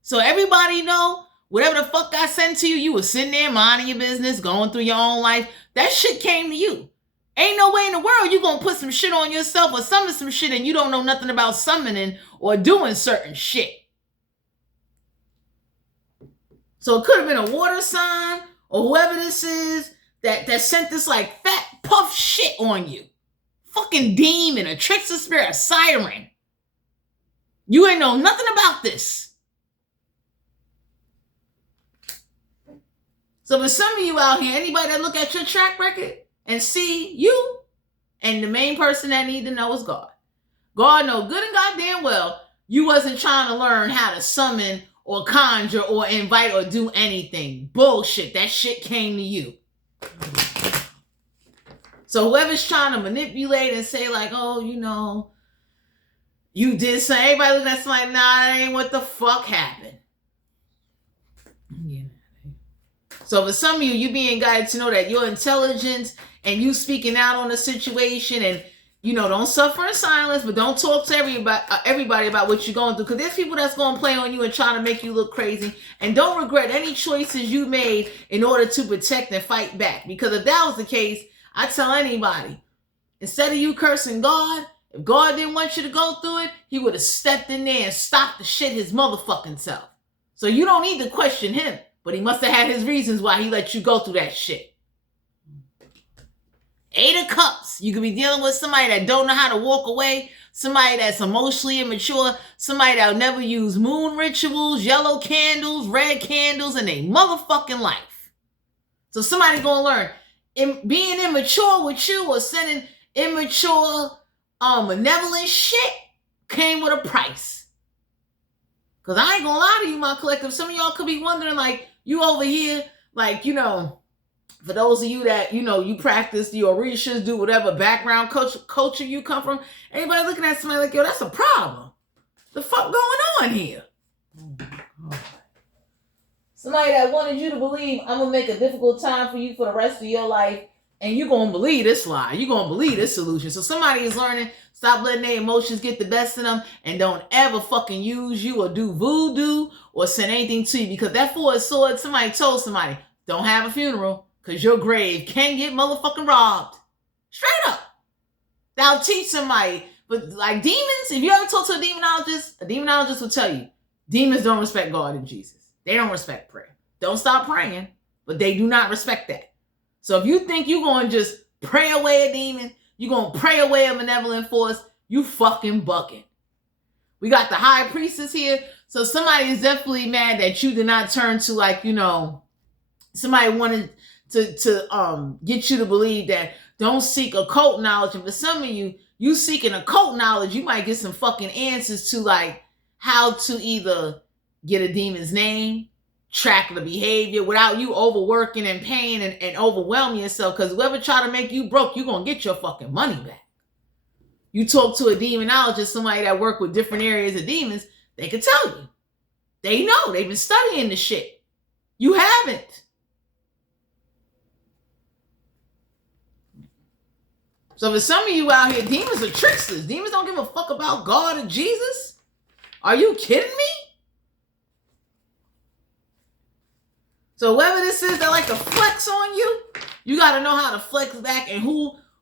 So everybody know, whatever the fuck I sent to you, you was sitting there minding your business, going through your own life. That shit came to you. Ain't no way in the world you gonna put some shit on yourself or summon some shit and you don't know nothing about summoning or doing certain shit. So it could have been a water sign or whoever this is that sent this like fat puff shit on you. Fucking demon, a trickster spirit, a siren. You ain't know nothing about this. So for some of you out here, anybody that look at your track record and see you, and the main person that need to know is God. God know good and goddamn well you wasn't trying to learn how to summon or conjure or invite or do anything. Bullshit. That shit came to you. So whoever's trying to manipulate and say like, oh, you did something. Everybody looking at something like, nah, that ain't what the fuck happened. Yeah. So for some of you, you being guided to know that your intelligence and you speaking out on the situation and, don't suffer in silence, but don't talk to everybody about what you're going through. Because there's people that's going to play on you and trying to make you look crazy. And don't regret any choices you made in order to protect and fight back. Because if that was the case, I tell anybody, Instead of you cursing God, if God didn't want you to go through it, he would have stepped in there and stopped the shit his motherfucking self. So you don't need to question him, but he must have had his reasons why he let you go through that shit. 8 of Cups. You could be dealing with somebody that don't know how to walk away, somebody that's emotionally immature, somebody that'll never use moon rituals, yellow candles, red candles in their motherfucking life. So somebody gonna learn. Being immature with you or sending immature, malevolent shit came with a price. Because I ain't gonna lie to you, my collective. Some of y'all could be wondering, like, you over here, like, you know, for those of you that, you know, you practice your Orishas, do whatever background culture you come from, anybody looking at somebody like, yo, that's a problem. The fuck going on here? Somebody that wanted you to believe, I'm going to make a difficult time for you for the rest of your life, and you're going to believe this lie. You're going to believe this solution. So somebody is learning, stop letting their emotions get the best of them, and don't ever fucking use you or do voodoo or send anything to you. Because that 4 of Swords, somebody told somebody, don't have a funeral, because your grave can get motherfucking robbed. Straight up. That'll teach somebody. But like demons, if you ever talk to a demonologist will tell you, demons don't respect God and Jesus. They don't respect prayer. Don't stop praying, but they do not respect that. So if you think you're going to just pray away a demon, you're going to pray away a benevolent force, you fucking bucking. We got the high priestess here. So somebody is definitely mad that you did not turn to, like, you know, somebody wanted to get you to believe that don't seek occult knowledge. And for some of you seeking occult knowledge, you might get some fucking answers to, like, how to either get a demon's name, track the behavior without you overworking and paying and overwhelming yourself. Because whoever try to make you broke, you're going to get your fucking money back. You talk to a demonologist, somebody that work with different areas of demons, they can tell you. They know. They've been studying the shit. You haven't. So for some of you out here, demons are tricksters. Demons don't give a fuck about God and Jesus. Are you kidding me? So whoever this is that like to flex on you, you got to know how to flex back. And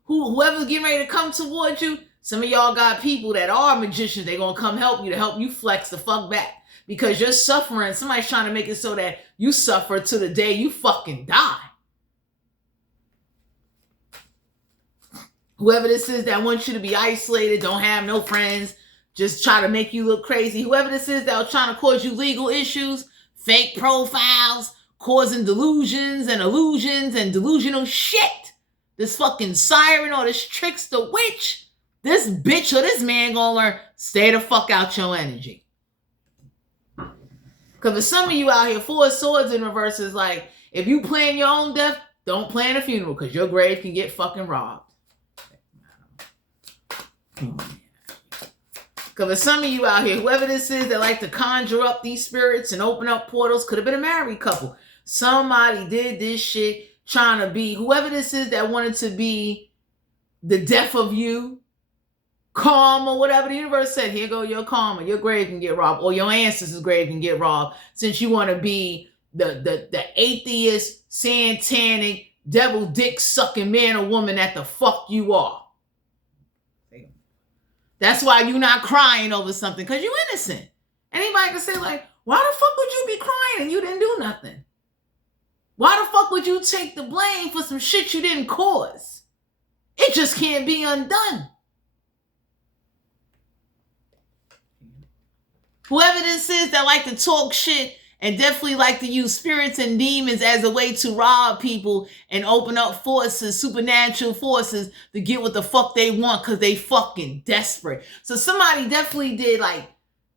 whoever's getting ready to come towards you, some of y'all got people that are magicians. They're going to come help you flex the fuck back. Because you're suffering. Somebody's trying to make it so that you suffer to the day you fucking die. Whoever this is that wants you to be isolated, don't have no friends, just try to make you look crazy. Whoever this is that was trying to cause you legal issues, fake profiles, causing delusions and illusions and delusional shit. This fucking siren or this trickster witch, this bitch or this man gonna learn, stay the fuck out your energy. Because for some of you out here, 4 of Swords in reverse is like, if you plan your own death, don't plan a funeral because your grave can get fucking robbed. Because for some of you out here, whoever this is that like to conjure up these spirits and open up portals, could have been a married couple. Somebody did this shit trying to be, whoever this is that wanted to be the death of you, karma, whatever the universe said, here go your karma, your grave can get robbed, or your ancestors' grave can get robbed, since you want to be the atheist, satanic, devil dick sucking man or woman that the fuck you are. That's why you're not crying over something, because you're innocent. Anybody can say, like, why the fuck would you be crying and you didn't do nothing? Why the fuck would you take the blame for some shit you didn't cause? It just can't be undone. Whoever this is that like to talk shit and definitely like to use spirits and demons as a way to rob people and open up forces, supernatural forces, to get what the fuck they want because they fucking desperate. So somebody definitely did like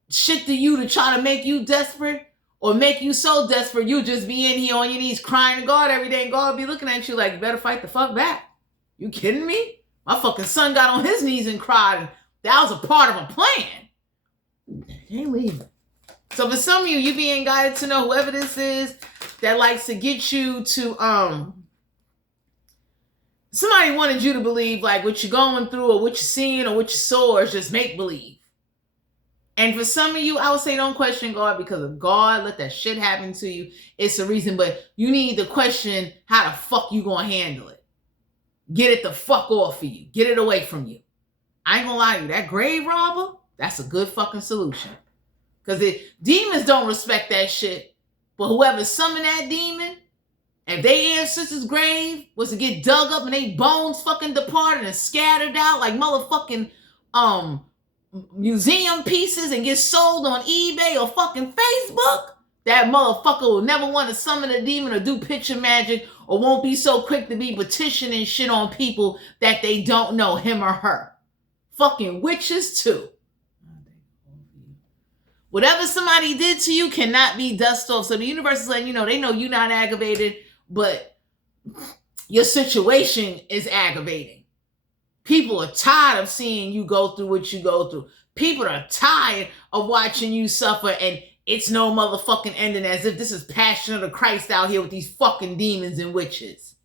shit to you to try to make you desperate, or make you so desperate you just be in here on your knees crying to God every day, and God be looking at you like, you better fight the fuck back. You kidding me? My fucking son got on his knees and cried, and that was a part of a plan. He ain't leaving. So for some of you, you being guided to know whoever this is that likes to get you to, somebody wanted you to believe like what you're going through or what you're seeing or what you saw is just make believe. And for some of you, I would say don't question God, because if God let that shit happen to you, it's a reason. But you need to question how the fuck you gonna handle it. get it the fuck off of you. Get it away from you. I ain't gonna lie to you. That grave robber, that's a good fucking solution. Because demons don't respect that shit. But whoever summoned that demon, if they ancestors' grave was to get dug up and they bones fucking departed and scattered out like motherfucking museum pieces and get sold on eBay or fucking Facebook, that motherfucker will never want to summon a demon or do picture magic or won't be so quick to be petitioning shit on people that they don't know, him or her. Fucking witches too. Whatever somebody did to you cannot be dust off. So the universe is letting you know, they know you're not aggravated, but your situation is aggravating. People are tired of seeing you go through what you go through. People are tired of watching you suffer, and it's no motherfucking ending, as if this is Passion of the Christ out here with these fucking demons and witches.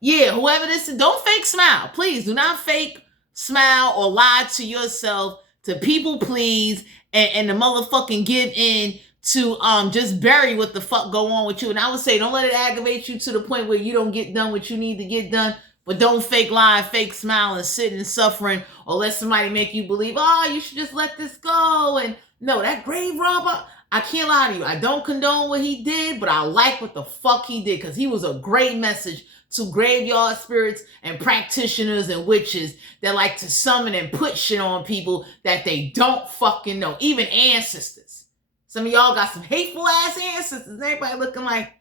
Yeah, whoever this is, don't fake smile. Please do not fake smile or lie to yourself to people please and the motherfucking give in to just bury what the fuck go on with you. And I would say don't let it aggravate you to the point where you don't get done what you need to get done, but don't fake lie, fake smile and sit in suffering or let somebody make you believe, oh, you should just let this go. And no, that grave robber, I can't lie to you. I don't condone what he did, but I like what the fuck he did because he was a great message to graveyard spirits and practitioners and witches that like to summon and put shit on people that they don't fucking know. Even ancestors. Some of y'all got some hateful ass ancestors. And everybody looking like,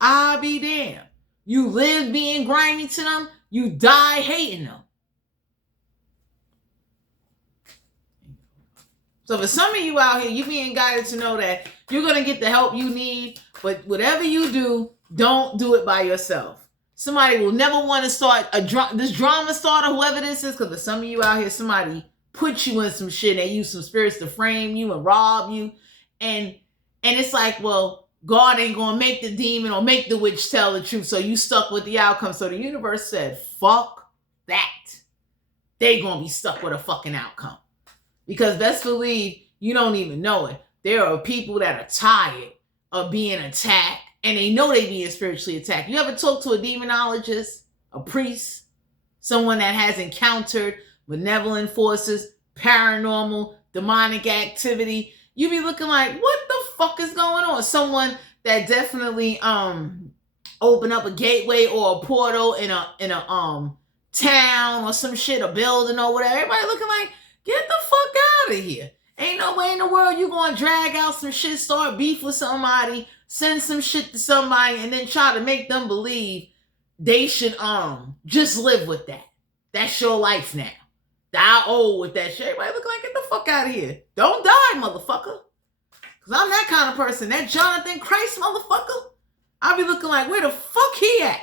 I'll be damned. You live being grimy to them. You die hating them. So for some of you out here, you being guided to know that you're going to get the help you need. But whatever you do, don't do it by yourself. Somebody will never want to start this drama starter, whoever this is, because for some of you out here, somebody put you in some shit. They use some spirits to frame you and rob you. And it's like, well, God ain't going to make the demon or make the witch tell the truth. So you stuck with the outcome. So the universe said, fuck that. They going to be stuck with a fucking outcome. Because best believe you don't even know it. There are people that are tired of being attacked. And they know they being spiritually attacked. You ever talk to a demonologist, a priest, someone that has encountered benevolent forces, paranormal, demonic activity? You be looking like, what the fuck is going on? Someone that definitely opened up a gateway or a portal in a town or some shit, a building or whatever. Everybody looking like, get the fuck out of here. Ain't no way in the world you gonna drag out some shit, start beef with somebody, send some shit to somebody, and then try to make them believe they should just live with that. That's your life now. Die old with that shit. Everybody look like, get the fuck out of here. Don't die, motherfucker. Because I'm that kind of person. That Jonathan Christ motherfucker. I'll be looking like, where the fuck he at?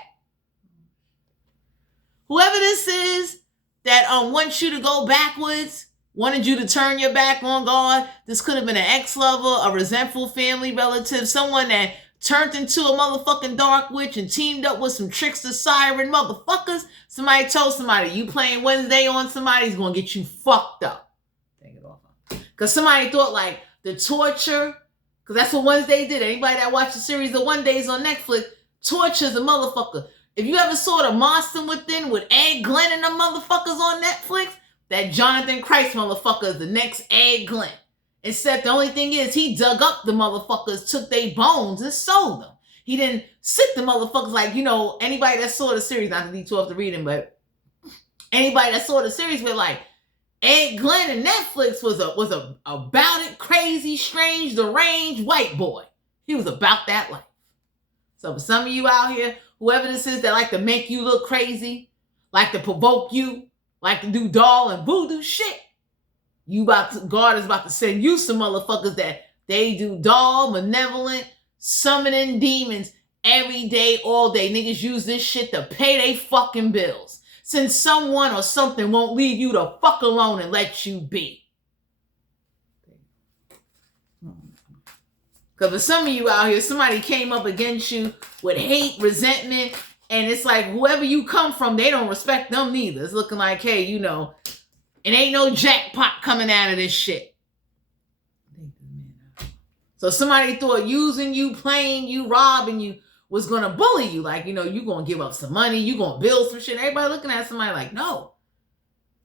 Whoever this is that wants you to go backwards, wanted you to turn your back on God. This could have been an ex-lover, a resentful family relative, someone that turned into a motherfucking dark witch and teamed up with some trickster siren motherfuckers. Somebody told somebody, you playing Wednesday on somebody's going to get you fucked up. Take it off. Because somebody thought like the torture, because that's what Wednesday did. Anybody that watched the series of One Days on Netflix, torture's a motherfucker. If you ever saw The Monster Within with Ed Glenn and them motherfuckers on Netflix, that Jonathan Christ motherfucker is the next Ed Glenn. Except the only thing is he dug up the motherfuckers, took their bones and sold them. He didn't sit the motherfuckers like, you know, anybody that saw the series, not to be too off the reading, but anybody that saw the series with like Ed Glenn and Netflix was a about it, crazy, strange, deranged white boy. He was about that life. So for some of you out here, whoever this is that like to make you look crazy, like to provoke you, like to do doll and voodoo shit, God is about to send you some motherfuckers that they do doll, malevolent, summoning demons every day, all day. Niggas use this shit to pay they fucking bills. Since someone or something won't leave you the fuck alone and let you be. Because for some of you out here, somebody came up against you with hate, resentment, and it's like whoever you come from, they don't respect them neither. It's looking like, hey, you know, it ain't no jackpot coming out of this shit. So somebody thought using you, playing you, robbing you was going to bully you. Like, you going to give up some money. You going to build some shit. Everybody looking at somebody like, no.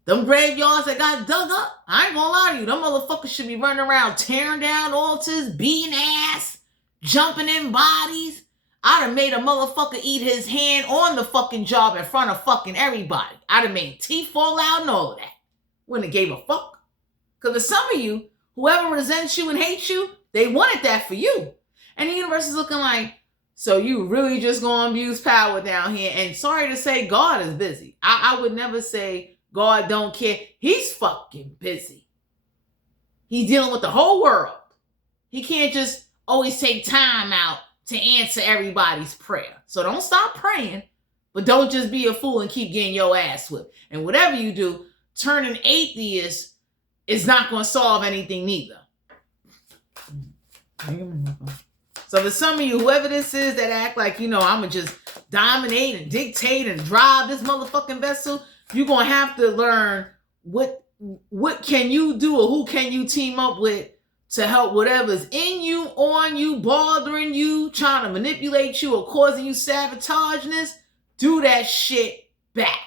Them graveyards that got dug up, I ain't going to lie to you. Them motherfuckers should be running around tearing down altars, beating ass, jumping in bodies. I'd have made a motherfucker eat his hand on the fucking job in front of fucking everybody. I'd have made teeth fall out and all of that. Wouldn't have gave a fuck. Because for some of you, whoever resents you and hates you, they wanted that for you. And the universe is looking like, so you really just gonna abuse power down here. And sorry to say, God is busy. I would never say God don't care. He's fucking busy. He's dealing with the whole world. He can't just always take time out to answer everybody's prayer. So don't stop praying, but don't just be a fool and keep getting your ass whipped. And whatever you do, turning atheist is not going to solve anything neither. So for some of you, whoever this is that act like, I'm going to just dominate and dictate and drive this motherfucking vessel, you're going to have to learn what can you do or who can you team up with to help whatever's in you, on you, bothering you, trying to manipulate you or causing you sabotageness. Do that shit back.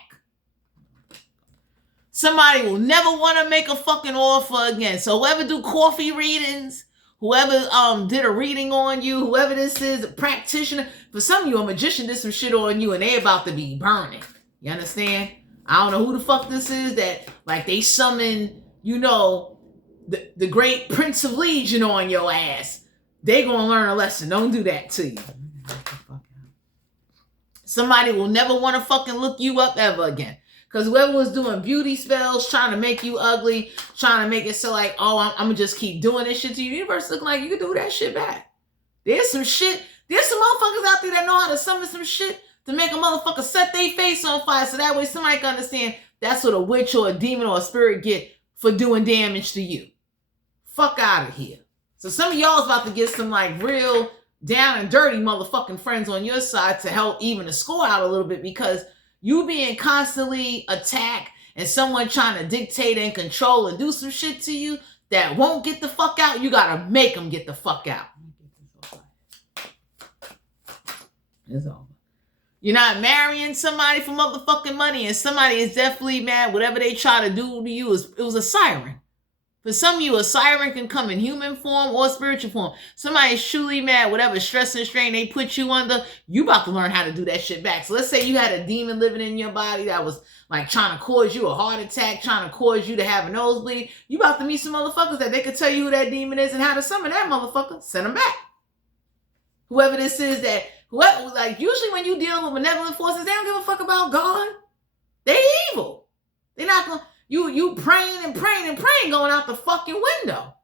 Somebody will never want to make a fucking offer again. So whoever do coffee readings, whoever did a reading on you, whoever this is, a practitioner, for some of you, a magician did some shit on you and they about to be burning. You understand? I don't know who the fuck this is that, like, they summon, the great Prince of Legion on your ass. They gonna learn a lesson. Don't do that to you. Somebody will never want to fucking look you up ever again. Because whoever was doing beauty spells, trying to make you ugly, trying to make it so like, oh, I'm going to just keep doing this shit to you. The universe looking like you can do that shit back. There's some shit. There's some motherfuckers out there that know how to summon some shit to make a motherfucker set their face on fire. So that way somebody can understand that's what a witch or a demon or a spirit get for doing damage to you. Fuck out of here. So some of y'all is about to get some like real down and dirty motherfucking friends on your side to help even the score out a little bit, because you being constantly attacked and someone trying to dictate and control and do some shit to you that won't get the fuck out, you gotta make them get the fuck out. It's over. You're not marrying somebody for motherfucking money, and somebody is definitely mad. Whatever they try to do to you, it was a siren. For some of you, a siren can come in human form or spiritual form. Somebody is truly mad, whatever stress and strain they put you under, you about to learn how to do that shit back. So let's say you had a demon living in your body that was like trying to cause you a heart attack, trying to cause you to have a nosebleed. You about to meet some motherfuckers that they could tell you who that demon is and how to summon that motherfucker. Send them back. Whoever this is like usually when you deal with benevolent forces, they don't give a fuck about God. They evil. They're not going to. You praying and praying and praying going out the fucking window.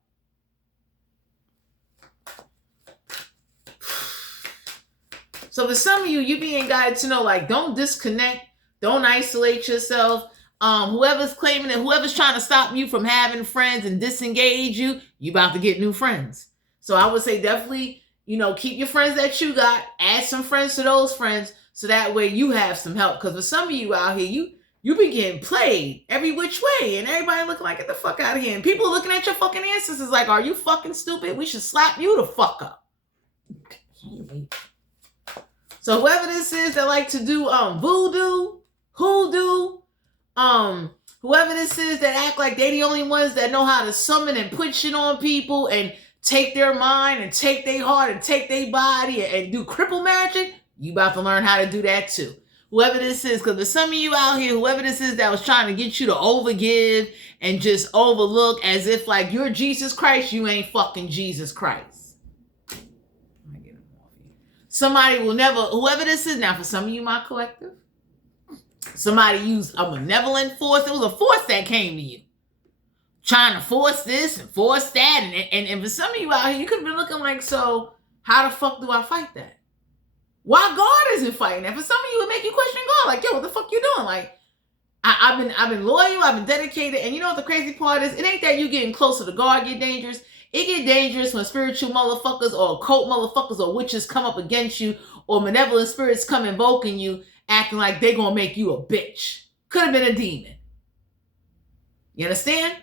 So for some of you, you being guided to know, like, don't disconnect. Don't isolate yourself. Whoever's claiming it, whoever's trying to stop you from having friends and disengage you, you about to get new friends. So I would say definitely, keep your friends that you got. Add some friends to those friends so that way you have some help. Because for some of you out here, you be getting played every which way, and everybody looking like, get the fuck out of here. And people looking at your fucking ancestors like, are you fucking stupid? We should slap you the fuck up. So whoever this is that like to do voodoo, hoodoo, whoever this is that act like they the only ones that know how to summon and put shit on people and take their mind and take their heart and take their body and do cripple magic, you about to learn how to do that too. Whoever this is, because there's some of you out here, whoever this is that was trying to get you to overgive and just overlook as if like you're Jesus Christ, you ain't fucking Jesus Christ. Somebody will never, whoever this is, now for some of you, my collective, somebody used a benevolent force. It was a force that came to you. Trying to force this and force that. And for some of you out here, you could be looking like, so how the fuck do I fight that? Why God isn't fighting that? For some of you, it make you question God. Like, yo, what the fuck you doing? Like, I've been loyal, I've been dedicated, and you know what the crazy part is? It ain't that you getting closer to God get dangerous. It get dangerous when spiritual motherfuckers or occult motherfuckers or witches come up against you, or malevolent spirits come invoking you, acting like they gonna make you a bitch. Could have been a demon. You understand?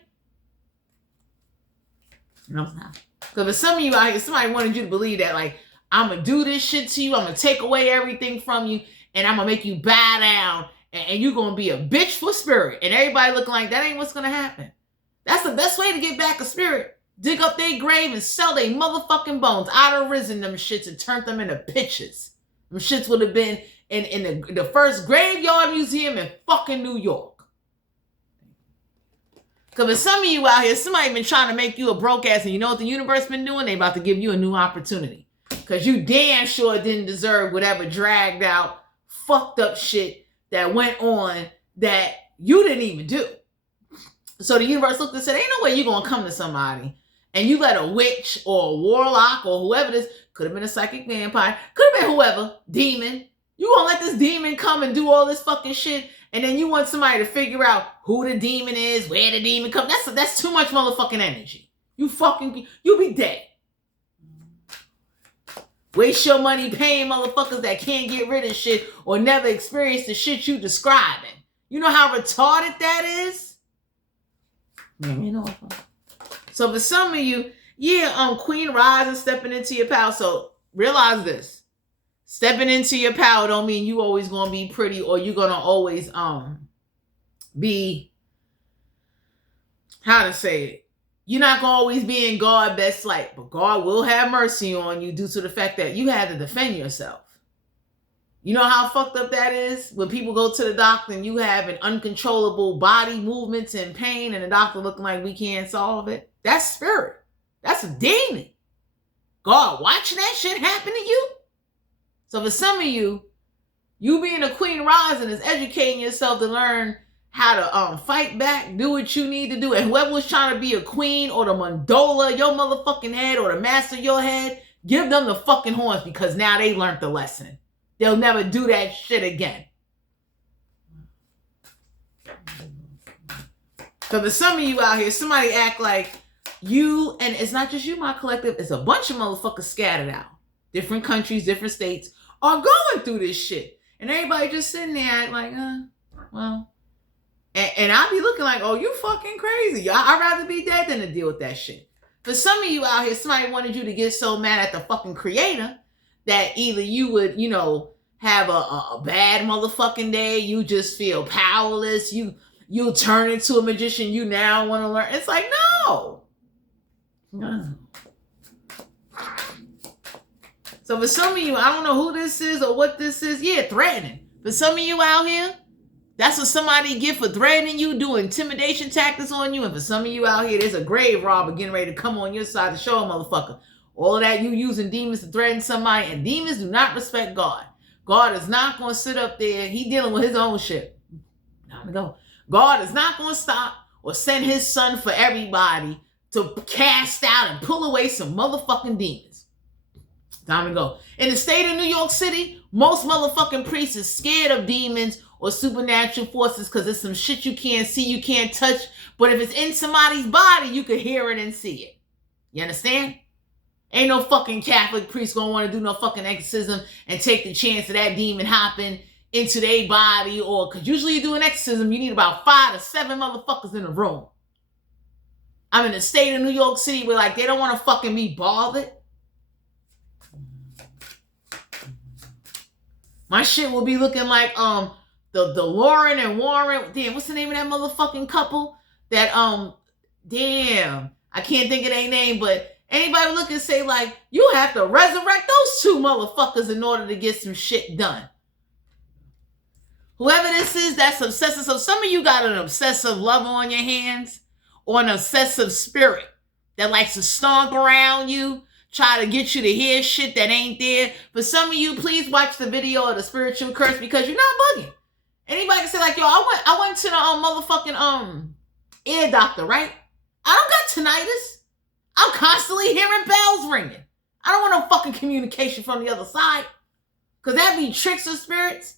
No, it's not. Because for some of you out here, somebody wanted you to believe that, like, I'm going to do this shit to you. I'm going to take away everything from you. And I'm going to make you bow down. And you're going to be a bitch for spirit. And everybody looking like that ain't what's going to happen. That's the best way to get back a spirit. Dig up their grave and sell their motherfucking bones. I'd have risen them shits and turned them into pictures. Them shits would have been in the first graveyard museum in fucking New York. Because for some of you out here, somebody been trying to make you a broke ass, and you know what the universe been doing? They about to give you a new opportunity. Because you damn sure didn't deserve whatever dragged out, fucked up shit that went on that you didn't even do. So the universe looked and said, ain't no way you're going to come to somebody and you let a witch or a warlock or whoever it is, could have been a psychic vampire, could have been whoever, demon. You going to let this demon come and do all this fucking shit, and then you want somebody to figure out who the demon is, where the demon comes. That's too much motherfucking energy. You be dead. Waste your money paying motherfuckers that can't get rid of shit or never experience the shit you describing. You know how retarded that is? Man, you know. So for some of you, yeah, Queen Rise is stepping into your power. So realize this. Stepping into your power don't mean you always gonna be pretty or you're gonna always be, how to say it, you're not gonna always be in God's best light, but God will have mercy on you due to the fact that you had to defend yourself. You know how fucked up that is? When people go to the doctor and you have an uncontrollable body movements and pain and the doctor looking like we can't solve it. That's spirit. That's a demon. God watching that shit happen to you? So for some of you, you being a Queen Rising is educating yourself to learn how to fight back, do what you need to do. And whoever was trying to be a queen or the mandola, your motherfucking head, or the master of your head, give them the fucking horns because now they learned the lesson. They'll never do that shit again. So for some of you out here, somebody act like you, and it's not just you, my collective, it's a bunch of motherfuckers scattered out. Different countries, different states are going through this shit. And everybody just sitting there like, well. And I'll be looking like, oh, you fucking crazy. I'd rather be dead than to deal with that shit. For some of you out here, somebody wanted you to get so mad at the fucking creator that either you would, have a bad motherfucking day, you just feel powerless, you'll turn into a magician, you now want to learn. It's like, no. So for some of you, I don't know who this is or what this is. Yeah, threatening. For some of you out here, that's what somebody get for threatening you, do intimidation tactics on you. And for some of you out here, there's a grave robber getting ready to come on your side to show a motherfucker. All of that, you using demons to threaten somebody. And demons do not respect God. God is not going to sit up there. He dealing with his own shit. Time to go. God is not going to stop or send his son for everybody to cast out and pull away some motherfucking demons. Time to go. In the state of New York City, most motherfucking priests are scared of demons or supernatural forces because it's some shit you can't see, you can't touch. But if it's in somebody's body, you can hear it and see it. You understand? Ain't no fucking Catholic priest gonna want to do no fucking exorcism and take the chance of that demon hopping into their body, or because usually you do an exorcism, you need about 5 to 7 motherfuckers in a room. I'm in the state of New York City where like they don't want to fucking be bothered. My shit will be looking like the Lauren and Warren. Damn, what's the name of that motherfucking couple? That damn, I can't think of their name, but anybody would look and say like, you have to resurrect those 2 motherfuckers in order to get some shit done. Whoever this is, that's obsessive. So some of you got an obsessive lover on your hands, or an obsessive spirit that likes to stomp around you, try to get you to hear shit that ain't there. For some of you, please watch the video of the spiritual curse because you're not bugging. Anybody can say like, yo, I went to the motherfucking ear doctor, right? I don't got tinnitus. I'm constantly hearing bells ringing. I don't want no fucking communication from the other side. Because that be tricks of spirits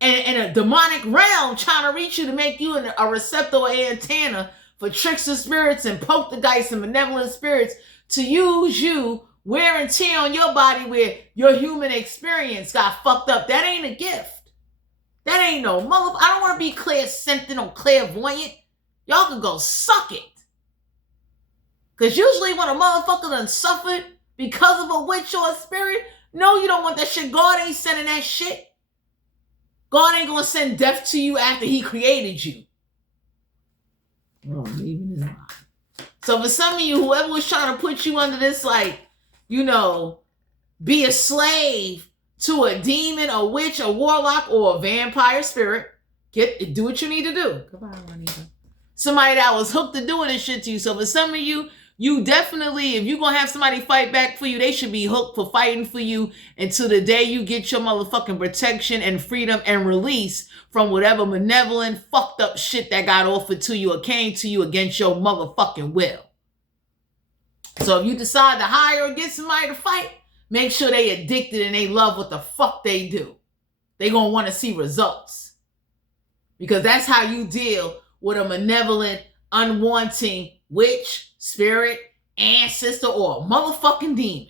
and a demonic realm trying to reach you to make you a receptor or antenna for tricks of spirits and poltergeists and benevolent spirits to use you, wear and tear on your body where your human experience got fucked up. That ain't a gift. That ain't no mother. I don't want to be clairsentient or clairvoyant. Y'all can go suck it. Because usually when a motherfucker done suffered because of a witch or a spirit, no, you don't want that shit. God ain't sending that shit. God ain't going to send death to you after he created you. Oh, even his mind. So for some of you, whoever was trying to put you under this, like, you know, be a slave to a demon, a witch, a warlock, or a vampire spirit, do what you need to do. Goodbye, Juanita. Somebody that was hooked to doing this shit to you. So for some of you, you definitely, if you're going to have somebody fight back for you, they should be hooked for fighting for you until the day you get your motherfucking protection and freedom and release from whatever malevolent, fucked up shit that got offered to you or came to you against your motherfucking will. So if you decide to hire or get somebody to fight, make sure they addicted and they love what the fuck they do. They going to want to see results. Because that's how you deal with a malevolent, unwanting witch, spirit, ancestor, or a motherfucking demon.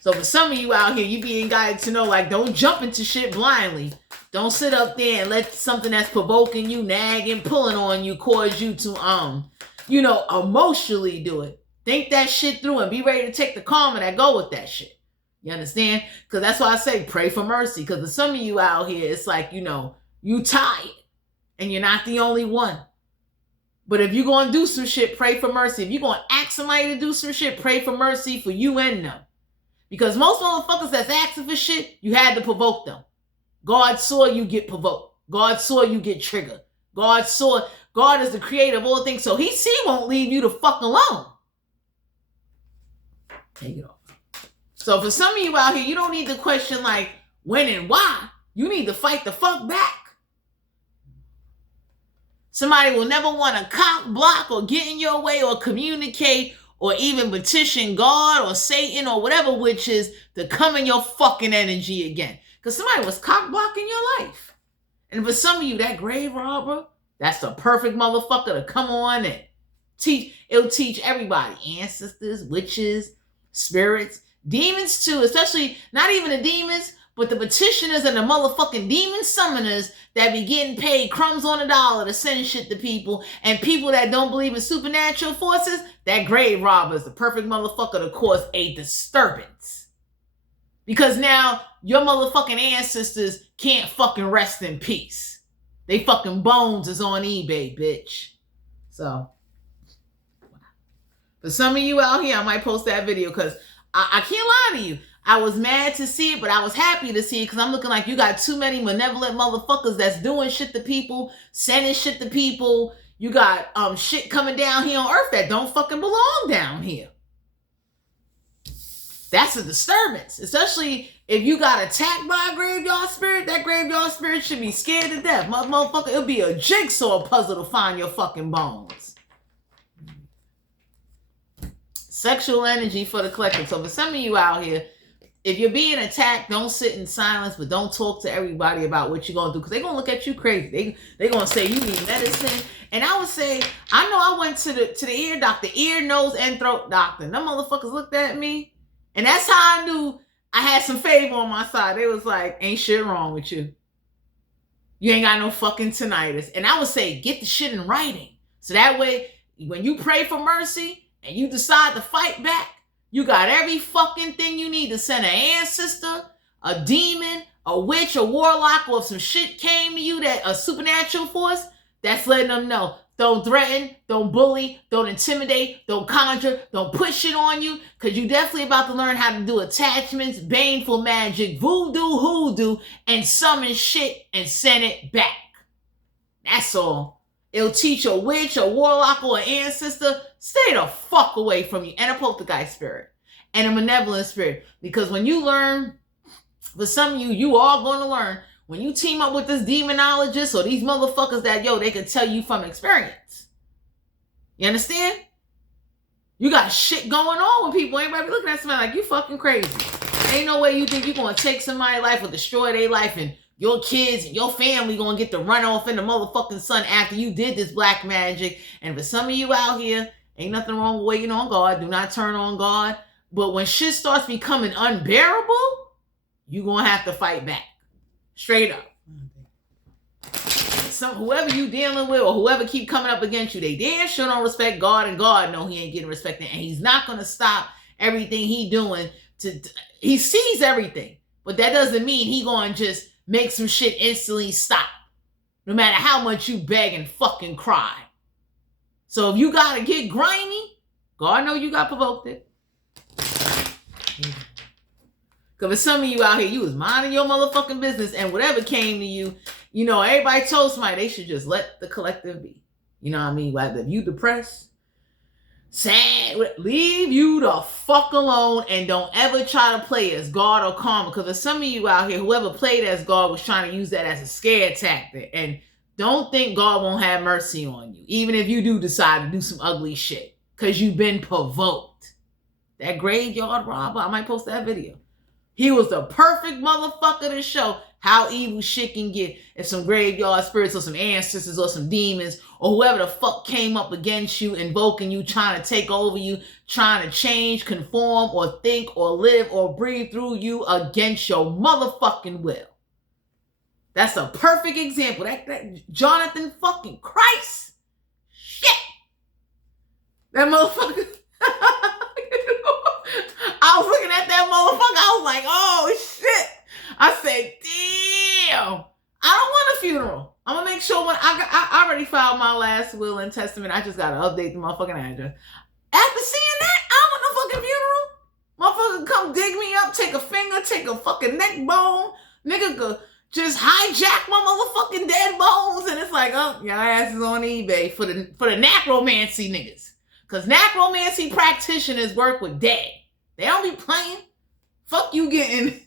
So for some of you out here, you being guided to know, like, don't jump into shit blindly. Don't sit up there and let something that's provoking you, nagging, pulling on you, cause you to, you know, emotionally do it. Think that shit through and be ready to take the karma that go with that shit. You understand? Because that's why I say pray for mercy. Because for some of you out here, it's like, you know, you tired and you're not the only one. But if you're going to do some shit, pray for mercy. If you're going to ask somebody to do some shit, pray for mercy for you and them. Because most motherfuckers that's asking for shit, you had to provoke them. God saw you get provoked. God saw you get triggered. God is the creator of all things. So he won't leave you the fuck alone. Take it off. So for some of you out here, you don't need to question like when and why. You need to fight the fuck back. Somebody will never want to cock, block, or get in your way or communicate or even petition God or Satan or whatever witch is to come in your fucking energy again. Because somebody was cock blocking your life. And for some of you, that grave robber, that's the perfect motherfucker to come on and teach. It'll teach everybody. Ancestors, witches, spirits, demons too. Especially not even the demons, but the petitioners and the motherfucking demon summoners that be getting paid crumbs on a dollar to send shit to people, and people that don't believe in supernatural forces, that grave robber is the perfect motherfucker to cause a disturbance. Because now your motherfucking ancestors can't fucking rest in peace. They fucking bones is on eBay, bitch. So, for some of you out here, I might post that video because I can't lie to you. I was mad to see it, but I was happy to see it because I'm looking like you got too many malevolent motherfuckers that's doing shit to people, sending shit to people. You got shit coming down here on earth that don't fucking belong down here. That's a disturbance, especially if you got attacked by a graveyard spirit. That graveyard spirit should be scared to death. Motherfucker, it'll be a jigsaw puzzle to find your fucking bones. Sexual energy for the collective. So for some of you out here, if you're being attacked, don't sit in silence, but don't talk to everybody about what you're going to do because they're going to look at you crazy. They're going to say you need medicine. And I would say, I know I went to the ear doctor, ear, nose, and throat doctor. And them motherfuckers looked at me. And that's how I knew I had some favor on my side. They was like, ain't shit wrong with you. You ain't got no fucking tinnitus. And I would say, get the shit in writing. So that way, when you pray for mercy and you decide to fight back, you got every fucking thing you need to send an ancestor, a demon, a witch, a warlock, or if some shit came to you, that a supernatural force, that's letting them know. Don't threaten, don't bully, don't intimidate, don't conjure, don't put shit on you, because you definitely about to learn how to do attachments, baneful magic, voodoo, hoodoo, and summon shit and send it back. That's all. It'll teach a witch, a warlock, or an ancestor, stay the fuck away from you. And a poltergeist spirit. And a malevolent spirit. Because when you learn, for some of you, you are going to learn, when you team up with this demonologist or these motherfuckers that, they can tell you from experience. You understand? You got shit going on with people. Everybody be looking at somebody like, you fucking crazy. Ain't no way you think you're going to take somebody's life or destroy their life and your kids and your family gonna get to run off in the motherfucking sun after you did this black magic. And for some of you out here, ain't nothing wrong with waiting on God. Do not turn on God. But when shit starts becoming unbearable, you gonna have to fight back. Straight up. whoever you dealing with or whoever keep coming up against you, they damn sure don't respect God, and God know he ain't getting respected, and he's not gonna stop everything he doing. He sees everything, but that doesn't mean he gonna just make some shit instantly stop, no matter how much you beg and fucking cry. So if you gotta get grimy, God know you got provoked it. Because for some of you out here, you was minding your motherfucking business, and whatever came to you, you know, everybody told somebody they should just let the collective be. You know what I mean? Like, if you depressed, sad, leave you the fuck alone, and don't ever try to play as God or karma. Because for some of you out here, whoever played as God was trying to use that as a scare tactic. And don't think God won't have mercy on you, even if you do decide to do some ugly shit, because you've been provoked. That graveyard robber, I might post that video. He was the perfect motherfucker to show how evil shit can get if some graveyard spirits or some ancestors or some demons or whoever the fuck came up against you, invoking you, trying to take over you, trying to change, conform, or think, or live, or breathe through you against your motherfucking will. That's a perfect example. That Jonathan fucking Christ. Shit. That motherfucker. I was looking at that motherfucker. I was like, oh shit. I said, damn. I don't want a funeral. I'm gonna make sure when I already filed my last will and testament. I just gotta update the motherfucking address. After seeing that, I don't want no fucking funeral. Motherfucker come dig me up, take a finger, take a fucking neck bone. Nigga could just hijack my motherfucking dead bones. And it's like, oh, your ass is on eBay for the necromancy niggas. Because necromancy practitioners work with dead. They don't be playing. Fuck you getting.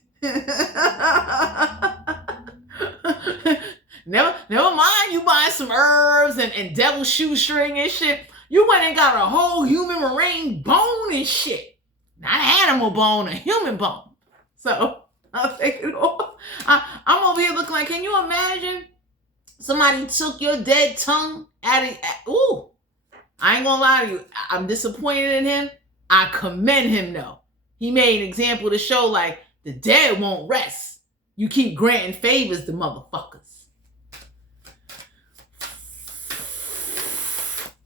Never mind you buying some herbs and devil shoestring and shit. You went and got a whole human marine bone and shit. Not an animal bone, a human bone. So I'll take it off. I'm over here looking like, can you imagine somebody took your dead tongue at it? Ooh, I ain't gonna lie to you. I'm disappointed in him. I commend him though. He made an example to show like the dead won't rest. You keep granting favors to motherfuckers.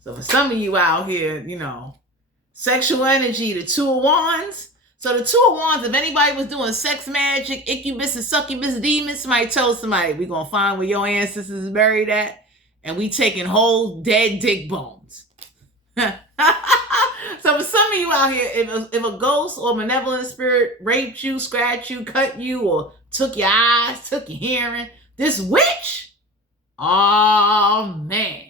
So for some of you out here, you know, sexual energy, the Two of Wands. So the Two of Wands, if anybody was doing sex magic, incubus and succubus demons, somebody told somebody, we're going to find where your ancestors is buried at, and we taking whole dead dick bones. So for some of you out here, if a ghost or malevolent spirit raped you, scratched you, cut you, or took your eyes, took your hearing, this witch, oh man.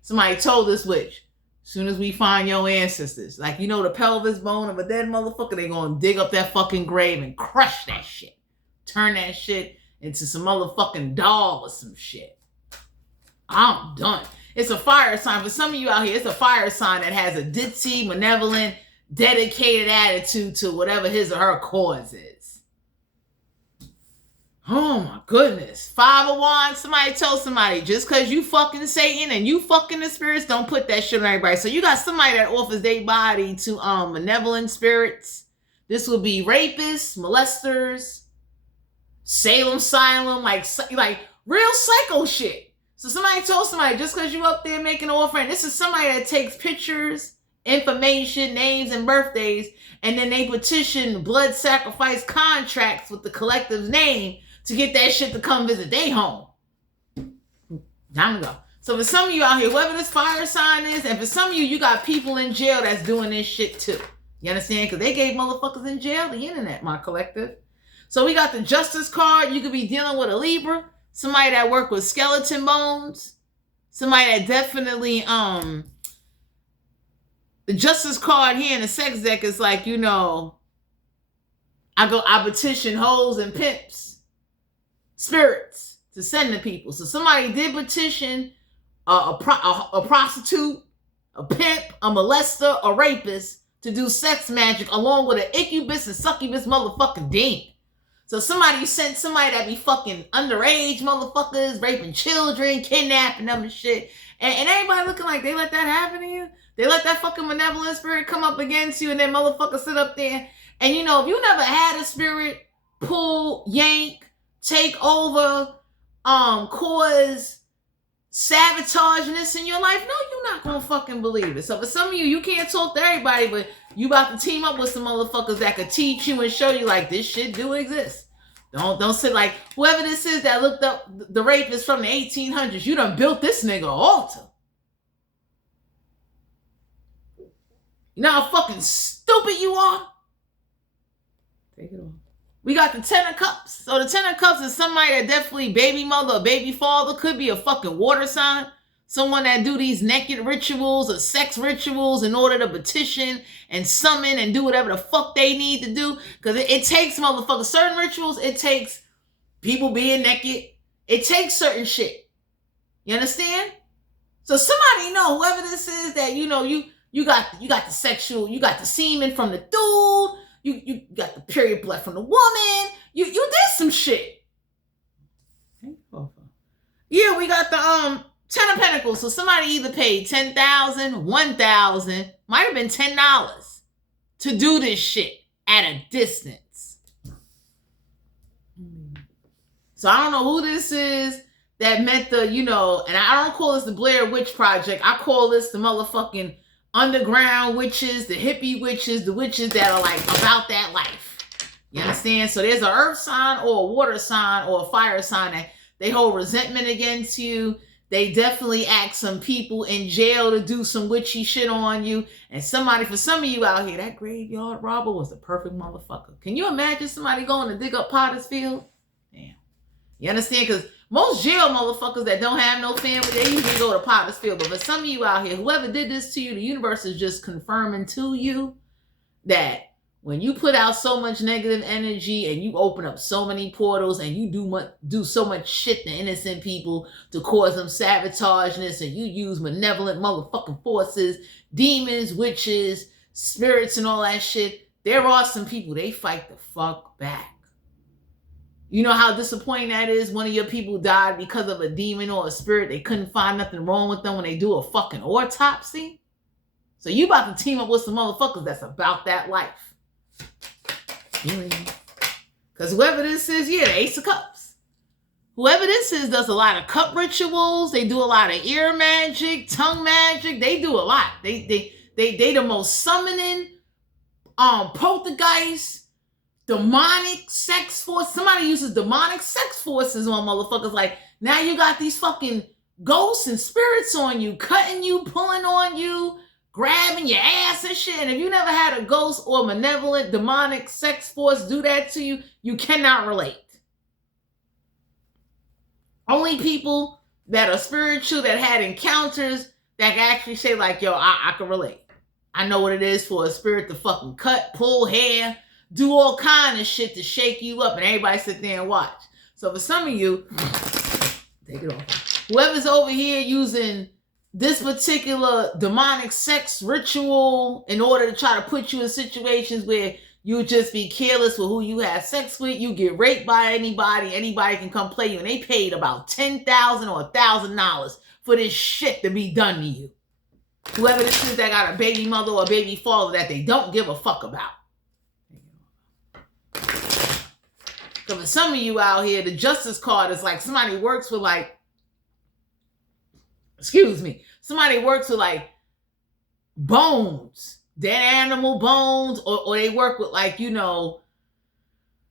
Somebody told this witch, as soon as we find your ancestors, like, you know, the pelvis bone of a dead motherfucker, they gonna dig up that fucking grave and crush that shit. Turn that shit into some motherfucking doll or some shit. I'm done. It's a fire sign. For some of you out here, it's a fire sign that has a ditzy, malevolent, dedicated attitude to whatever his or her cause is. Oh my goodness. Five of Wands, somebody told somebody, just because you fucking Satan and you fucking the spirits, don't put that shit on everybody. So you got somebody that offers their body to malevolent spirits. This would be rapists, molesters, Salem, like real psycho shit. So somebody told somebody, just because you up there making an offering, this is somebody that takes pictures, information, names, and birthdays, and then they petition blood sacrifice contracts with the collective's name to get that shit to come visit their home. Time to go. So for some of you out here, whoever this fire sign is, and for some of you, you got people in jail that's doing this shit too. You understand? Because they gave motherfuckers in jail the internet, my collective. So we got the Justice card. You could be dealing with a Libra, somebody that work with skeleton bones, somebody that definitely, the Justice card here in the sex deck is like, you know, I petition hoes and pimps, spirits to send to people. So somebody did petition a prostitute, a pimp, a molester, a rapist to do sex magic along with an incubus and succubus motherfucking demon. So somebody sent somebody that be fucking underage motherfuckers, raping children, kidnapping them and shit. And everybody looking like they let that happen to you. They let that fucking malevolent spirit come up against you and then motherfucker sit up there. And you know, if you never had a spirit pull, yank, take over, cause sabotage and this in your life, no, you're not gonna fucking believe it. So for some of you can't talk to everybody, but you about to team up with some motherfuckers that could teach you and show you like this shit do exist. Don't sit like whoever this is that looked up the rapist from the 1800s. You done built this nigga altar. You know how fucking stupid you are? Take it off. We got the Ten of Cups. So the Ten of Cups is somebody that definitely baby mother or baby father. Could be a fucking water sign. Someone that do these naked rituals or sex rituals in order to petition and summon and do whatever the fuck they need to do. Because it takes motherfuckers. Certain rituals, it takes people being naked. It takes certain shit. You understand? So somebody know, whoever this is that, you know, you got the sexual, you got the semen from the dude. You got the period blood from the woman. You did some shit. Yeah, we got the Ten of Pentacles. So somebody either paid $10,000, $1,000, might have been $10 to do this shit at a distance. So I don't know who this is that met the, you know, and I don't call this the Blair Witch Project. I call this the motherfucking underground witches, the hippie witches, the witches that are like about that life. You understand? So there's an earth sign or a water sign or a fire sign that they hold resentment against you. They definitely ask some people in jail to do some witchy shit on you. And somebody, for some of you out here, that graveyard robber was the perfect motherfucker. Can you imagine somebody going to dig up Potter's Field? Damn. You understand? Because most jail motherfuckers that don't have no family, they usually go to Potter's Field. But for some of you out here, whoever did this to you, the universe is just confirming to you that when you put out so much negative energy and you open up so many portals and you do so much shit to innocent people to cause them sabotageness, and you use malevolent motherfucking forces, demons, witches, spirits, and all that shit, there are some people, they fight the fuck back. You know how disappointing that is? One of your people died because of a demon or a spirit. They couldn't find nothing wrong with them when they do a fucking autopsy. So you about to team up with some motherfuckers that's about that life. Because whoever this is, yeah, the Ace of Cups. Whoever this is does a lot of cup rituals. They do a lot of ear magic, tongue magic. They do a lot. They the most summoning, poltergeist, demonic sex force. Somebody uses demonic sex forces on motherfuckers. Like, now you got these fucking ghosts and spirits on you, cutting you, pulling on you, grabbing your ass and shit. And if you never had a ghost or malevolent demonic sex force do that to you, you cannot relate. Only people that are spiritual, that had encounters, that can actually say like, yo, I can relate. I know what it is for a spirit to fucking cut, pull hair, do all kind of shit to shake you up, and everybody sit there and watch. So for some of you, take it off. Whoever's over here using this particular demonic sex ritual in order to try to put you in situations where you just be careless with who you have sex with, you get raped by anybody can come play you, and they paid about $10,000 or $1,000 for this shit to be done to you. Whoever this is that got a baby mother or a baby father that they don't give a fuck about. So for some of you out here, the justice card is like somebody works with like, somebody works with like bones, dead animal bones, or they work with like, you know,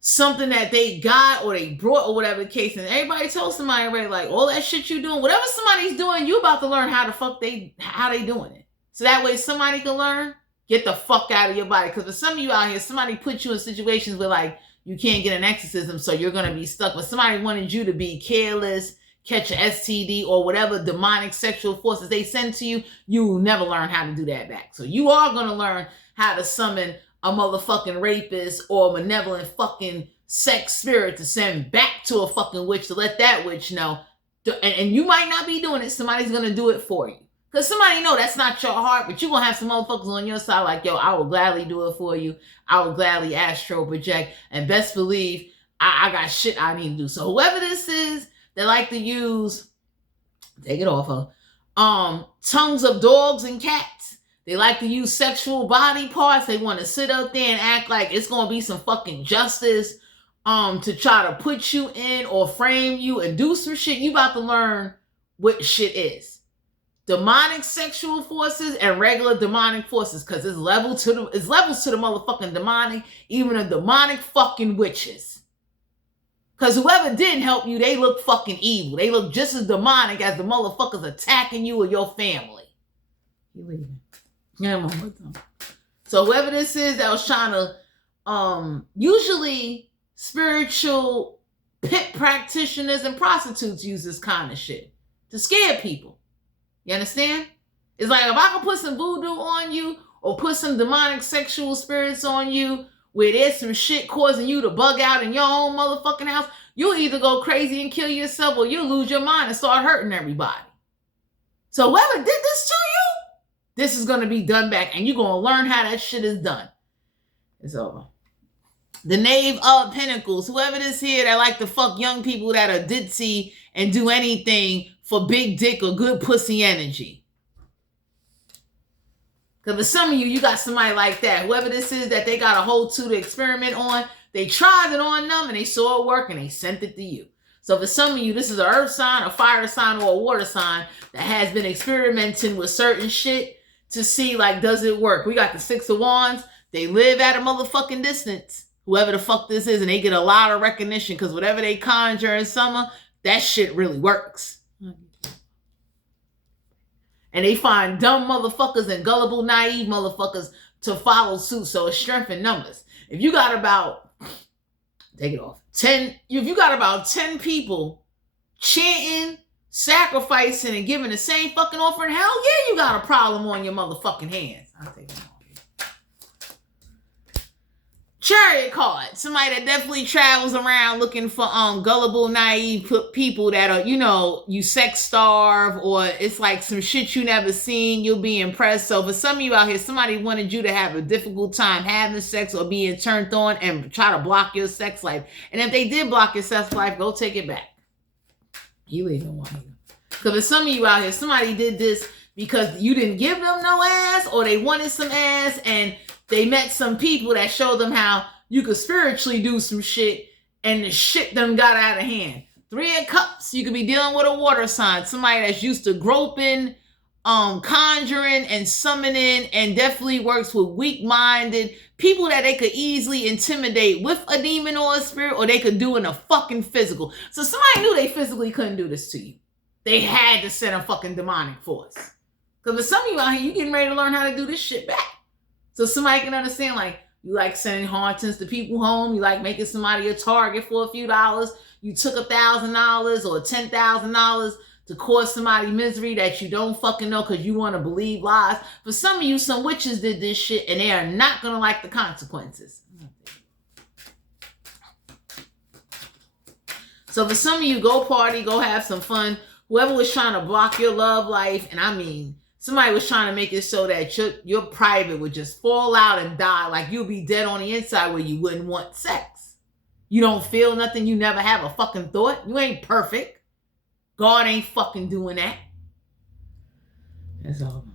something that they got or they brought or whatever the case. And everybody tells somebody, right, like, all that shit you doing, whatever somebody's doing, you about to learn how the fuck how they doing it. So that way somebody can learn, get the fuck out of your body. Because for some of you out here, somebody put you in situations where like, you can't get an exorcism, so you're going to be stuck. But somebody wanted you to be careless, catch an STD, or whatever demonic sexual forces they send to you, you will never learn how to do that back. So you are going to learn how to summon a motherfucking rapist or a malevolent fucking sex spirit to send back to a fucking witch to let that witch know. And you might not be doing it. Somebody's going to do it for you. Because somebody know that's not your heart, but you're going to have some motherfuckers on your side like, yo, I will gladly do it for you. I will gladly astro project. And best believe I got shit I need to do. So whoever this is, they like to use, take it off, tongues of dogs and cats. They like to use sexual body parts. They want to sit up there and act like it's going to be some fucking justice. to try to put you in or frame you and do some shit, you about to learn what shit is. Demonic sexual forces and regular demonic forces, because it's levels to the motherfucking demonic, even the demonic fucking witches. Because whoever didn't help you, they look fucking evil. They look just as demonic as the motherfuckers attacking you or your family. You leaving? Yeah, I'm with them. So whoever this is that was trying to, usually spiritual pit practitioners and prostitutes use this kind of shit to scare people. You understand? It's like, if I can put some voodoo on you or put some demonic sexual spirits on you where there's some shit causing you to bug out in your own motherfucking house, you'll either go crazy and kill yourself or you'll lose your mind and start hurting everybody. So whoever did this to you, this is going to be done back, and you're going to learn how that shit is done. It's over. The Knave of Pentacles, whoever this here that like to fuck young people that are ditzy and do anything for big dick or good pussy energy. Because for some of you, you got somebody like that. Whoever this is that they got a hold to experiment on, they tried it on them and they saw it work and they sent it to you. So for some of you, this is an earth sign, a fire sign, or a water sign that has been experimenting with certain shit to see, like, does it work? We got the Six of Wands. They live at a motherfucking distance. Whoever the fuck this is, and they get a lot of recognition because whatever they conjure in summer, that shit really works. And they find dumb motherfuckers and gullible, naive motherfuckers to follow suit. So it's strength in numbers. If you got about, take it off, 10, if you got about 10 people chanting, sacrificing, and giving the same fucking offering, hell yeah, you got a problem on your motherfucking hands. I'll take it off. Chariot card. Somebody that definitely travels around looking for gullible, naive people that are, you know, you sex starve, or it's like some shit you never seen, you'll be impressed. So for some of you out here, somebody wanted you to have a difficult time having sex or being turned on and try to block your sex life. And if they did block your sex life, go take it back. You ain't gonna want it. Because for some of you out here, somebody did this because you didn't give them no ass, or they wanted some ass, and they met some people that showed them how you could spiritually do some shit, and the shit done got out of hand. Three of Cups, you could be dealing with a water sign, somebody that's used to groping, conjuring, and summoning, and definitely works with weak-minded people that they could easily intimidate with a demon or a spirit, or they could do in a fucking physical. So somebody knew they physically couldn't do this to you. They had to send a fucking demonic force. Because for some of you out here, you getting ready to learn how to do this shit back. So somebody can understand, like, you like sending hauntings to people home. You like making somebody a target for a few dollars. You took $1,000 or $10,000 to cause somebody misery that you don't fucking know because you want to believe lies. For some of you, some witches did this shit and they are not going to like the consequences. So for some of you, go party, go have some fun. Whoever was trying to block your love life, and I mean, somebody was trying to make it so that your private would just fall out and die. Like you'll be dead on the inside where you wouldn't want sex. You don't feel nothing. You never have a fucking thought. You ain't perfect. God ain't fucking doing that. That's all.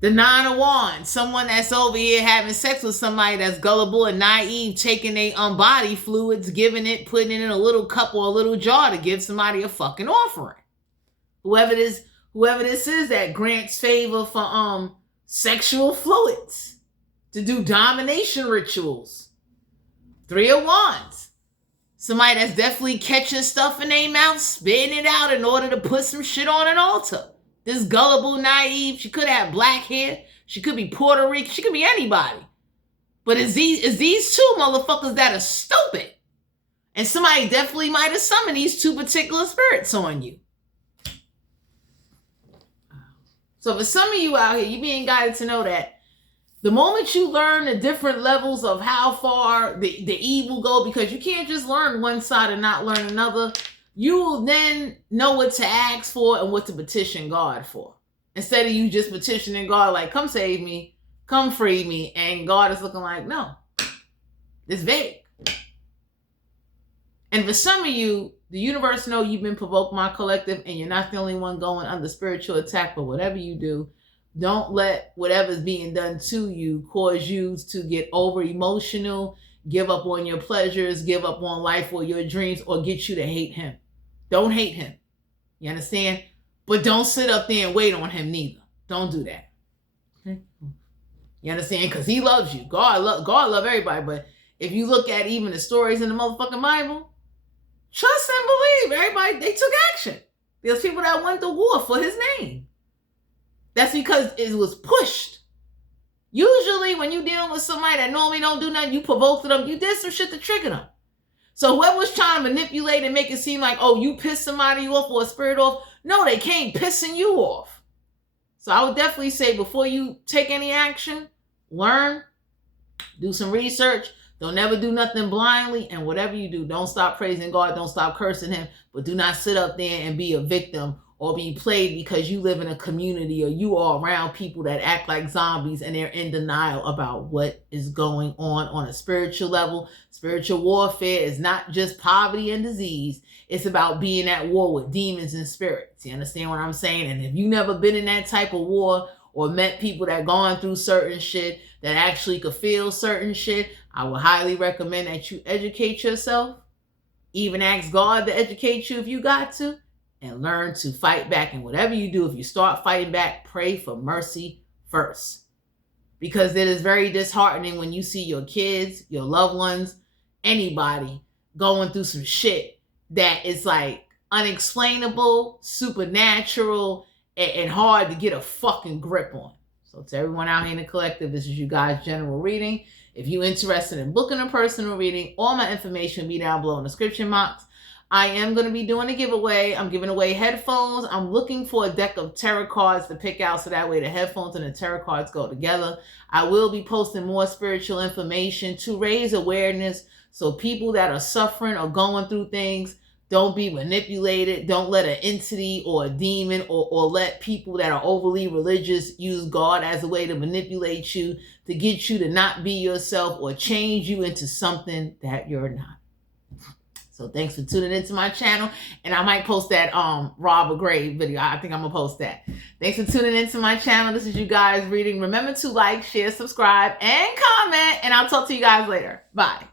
The Nine of Wands. Someone that's over here having sex with somebody that's gullible and naive, taking their body fluids, giving it, putting it in a little cup or a little jar to give somebody a fucking offering. Whoever this is that grants favor for sexual fluids to do domination rituals. Three of Wands. Somebody that's definitely catching stuff in their mouth, spitting it out in order to put some shit on an altar. This gullible, naive, she could have black hair. She could be Puerto Rican. She could be anybody. But it's these two motherfuckers that are stupid. And somebody definitely might have summoned these two particular spirits on you. So for some of you out here, you being guided to know that the moment you learn the different levels of how far the evil go, because you can't just learn one side and not learn another, you will then know what to ask for and what to petition God for. Instead of you just petitioning God like, come save me, come free me, and God is looking like, no, it's vague. And for some of you, the universe know you've been provoked, my collective, and you're not the only one going under spiritual attack. But whatever you do, don't let whatever's being done to you cause you to get over emotional, give up on your pleasures, give up on life or your dreams, or get you to hate him. Don't hate him. You understand? But don't sit up there and wait on him neither. Don't do that. Okay? You understand? Because he loves you. God love everybody. But if you look at even the stories in the motherfucking Bible, trust and believe. Everybody, they took action. There's people that went to war for his name. That's because it was pushed. Usually when you're dealing with somebody that normally don't do nothing, you provoked them, you did some shit to trigger them. So whoever was trying to manipulate and make it seem like, oh, you pissed somebody off or a spirit off, no, they came pissing you off. So I would definitely say before you take any action, learn, do some research. Don't ever do nothing blindly. And whatever you do, don't stop praising God. Don't stop cursing him. But do not sit up there and be a victim or be played because you live in a community or you are around people that act like zombies and they're in denial about what is going on a spiritual level. Spiritual warfare is not just poverty and disease. It's about being at war with demons and spirits. You understand what I'm saying? And if you've never been in that type of war or met people that gone through certain shit that actually could feel certain shit, I would highly recommend that you educate yourself. Even ask God to educate you if you got to. And learn to fight back. And whatever you do, if you start fighting back, pray for mercy first. Because it is very disheartening when you see your kids, your loved ones, anybody going through some shit that is like unexplainable, supernatural, and hard to get a fucking grip on. So to everyone out here in the collective, this is you guys' general reading. If you're interested in booking a personal reading, all my information will be down below in the description box. I am going to be doing a giveaway. I'm giving away headphones. I'm looking for a deck of tarot cards to pick out so that way the headphones and the tarot cards go together. I will be posting more spiritual information to raise awareness so people that are suffering or going through things don't be manipulated. Don't let an entity or a demon or let people that are overly religious use God as a way to manipulate you, to get you to not be yourself or change you into something that you're not. So thanks for tuning into my channel. And I might post that rob a grave video. I think I'm going to post that. Thanks for tuning into my channel. This is you guys reading. Remember to like, share, subscribe, and comment. And I'll talk to you guys later. Bye.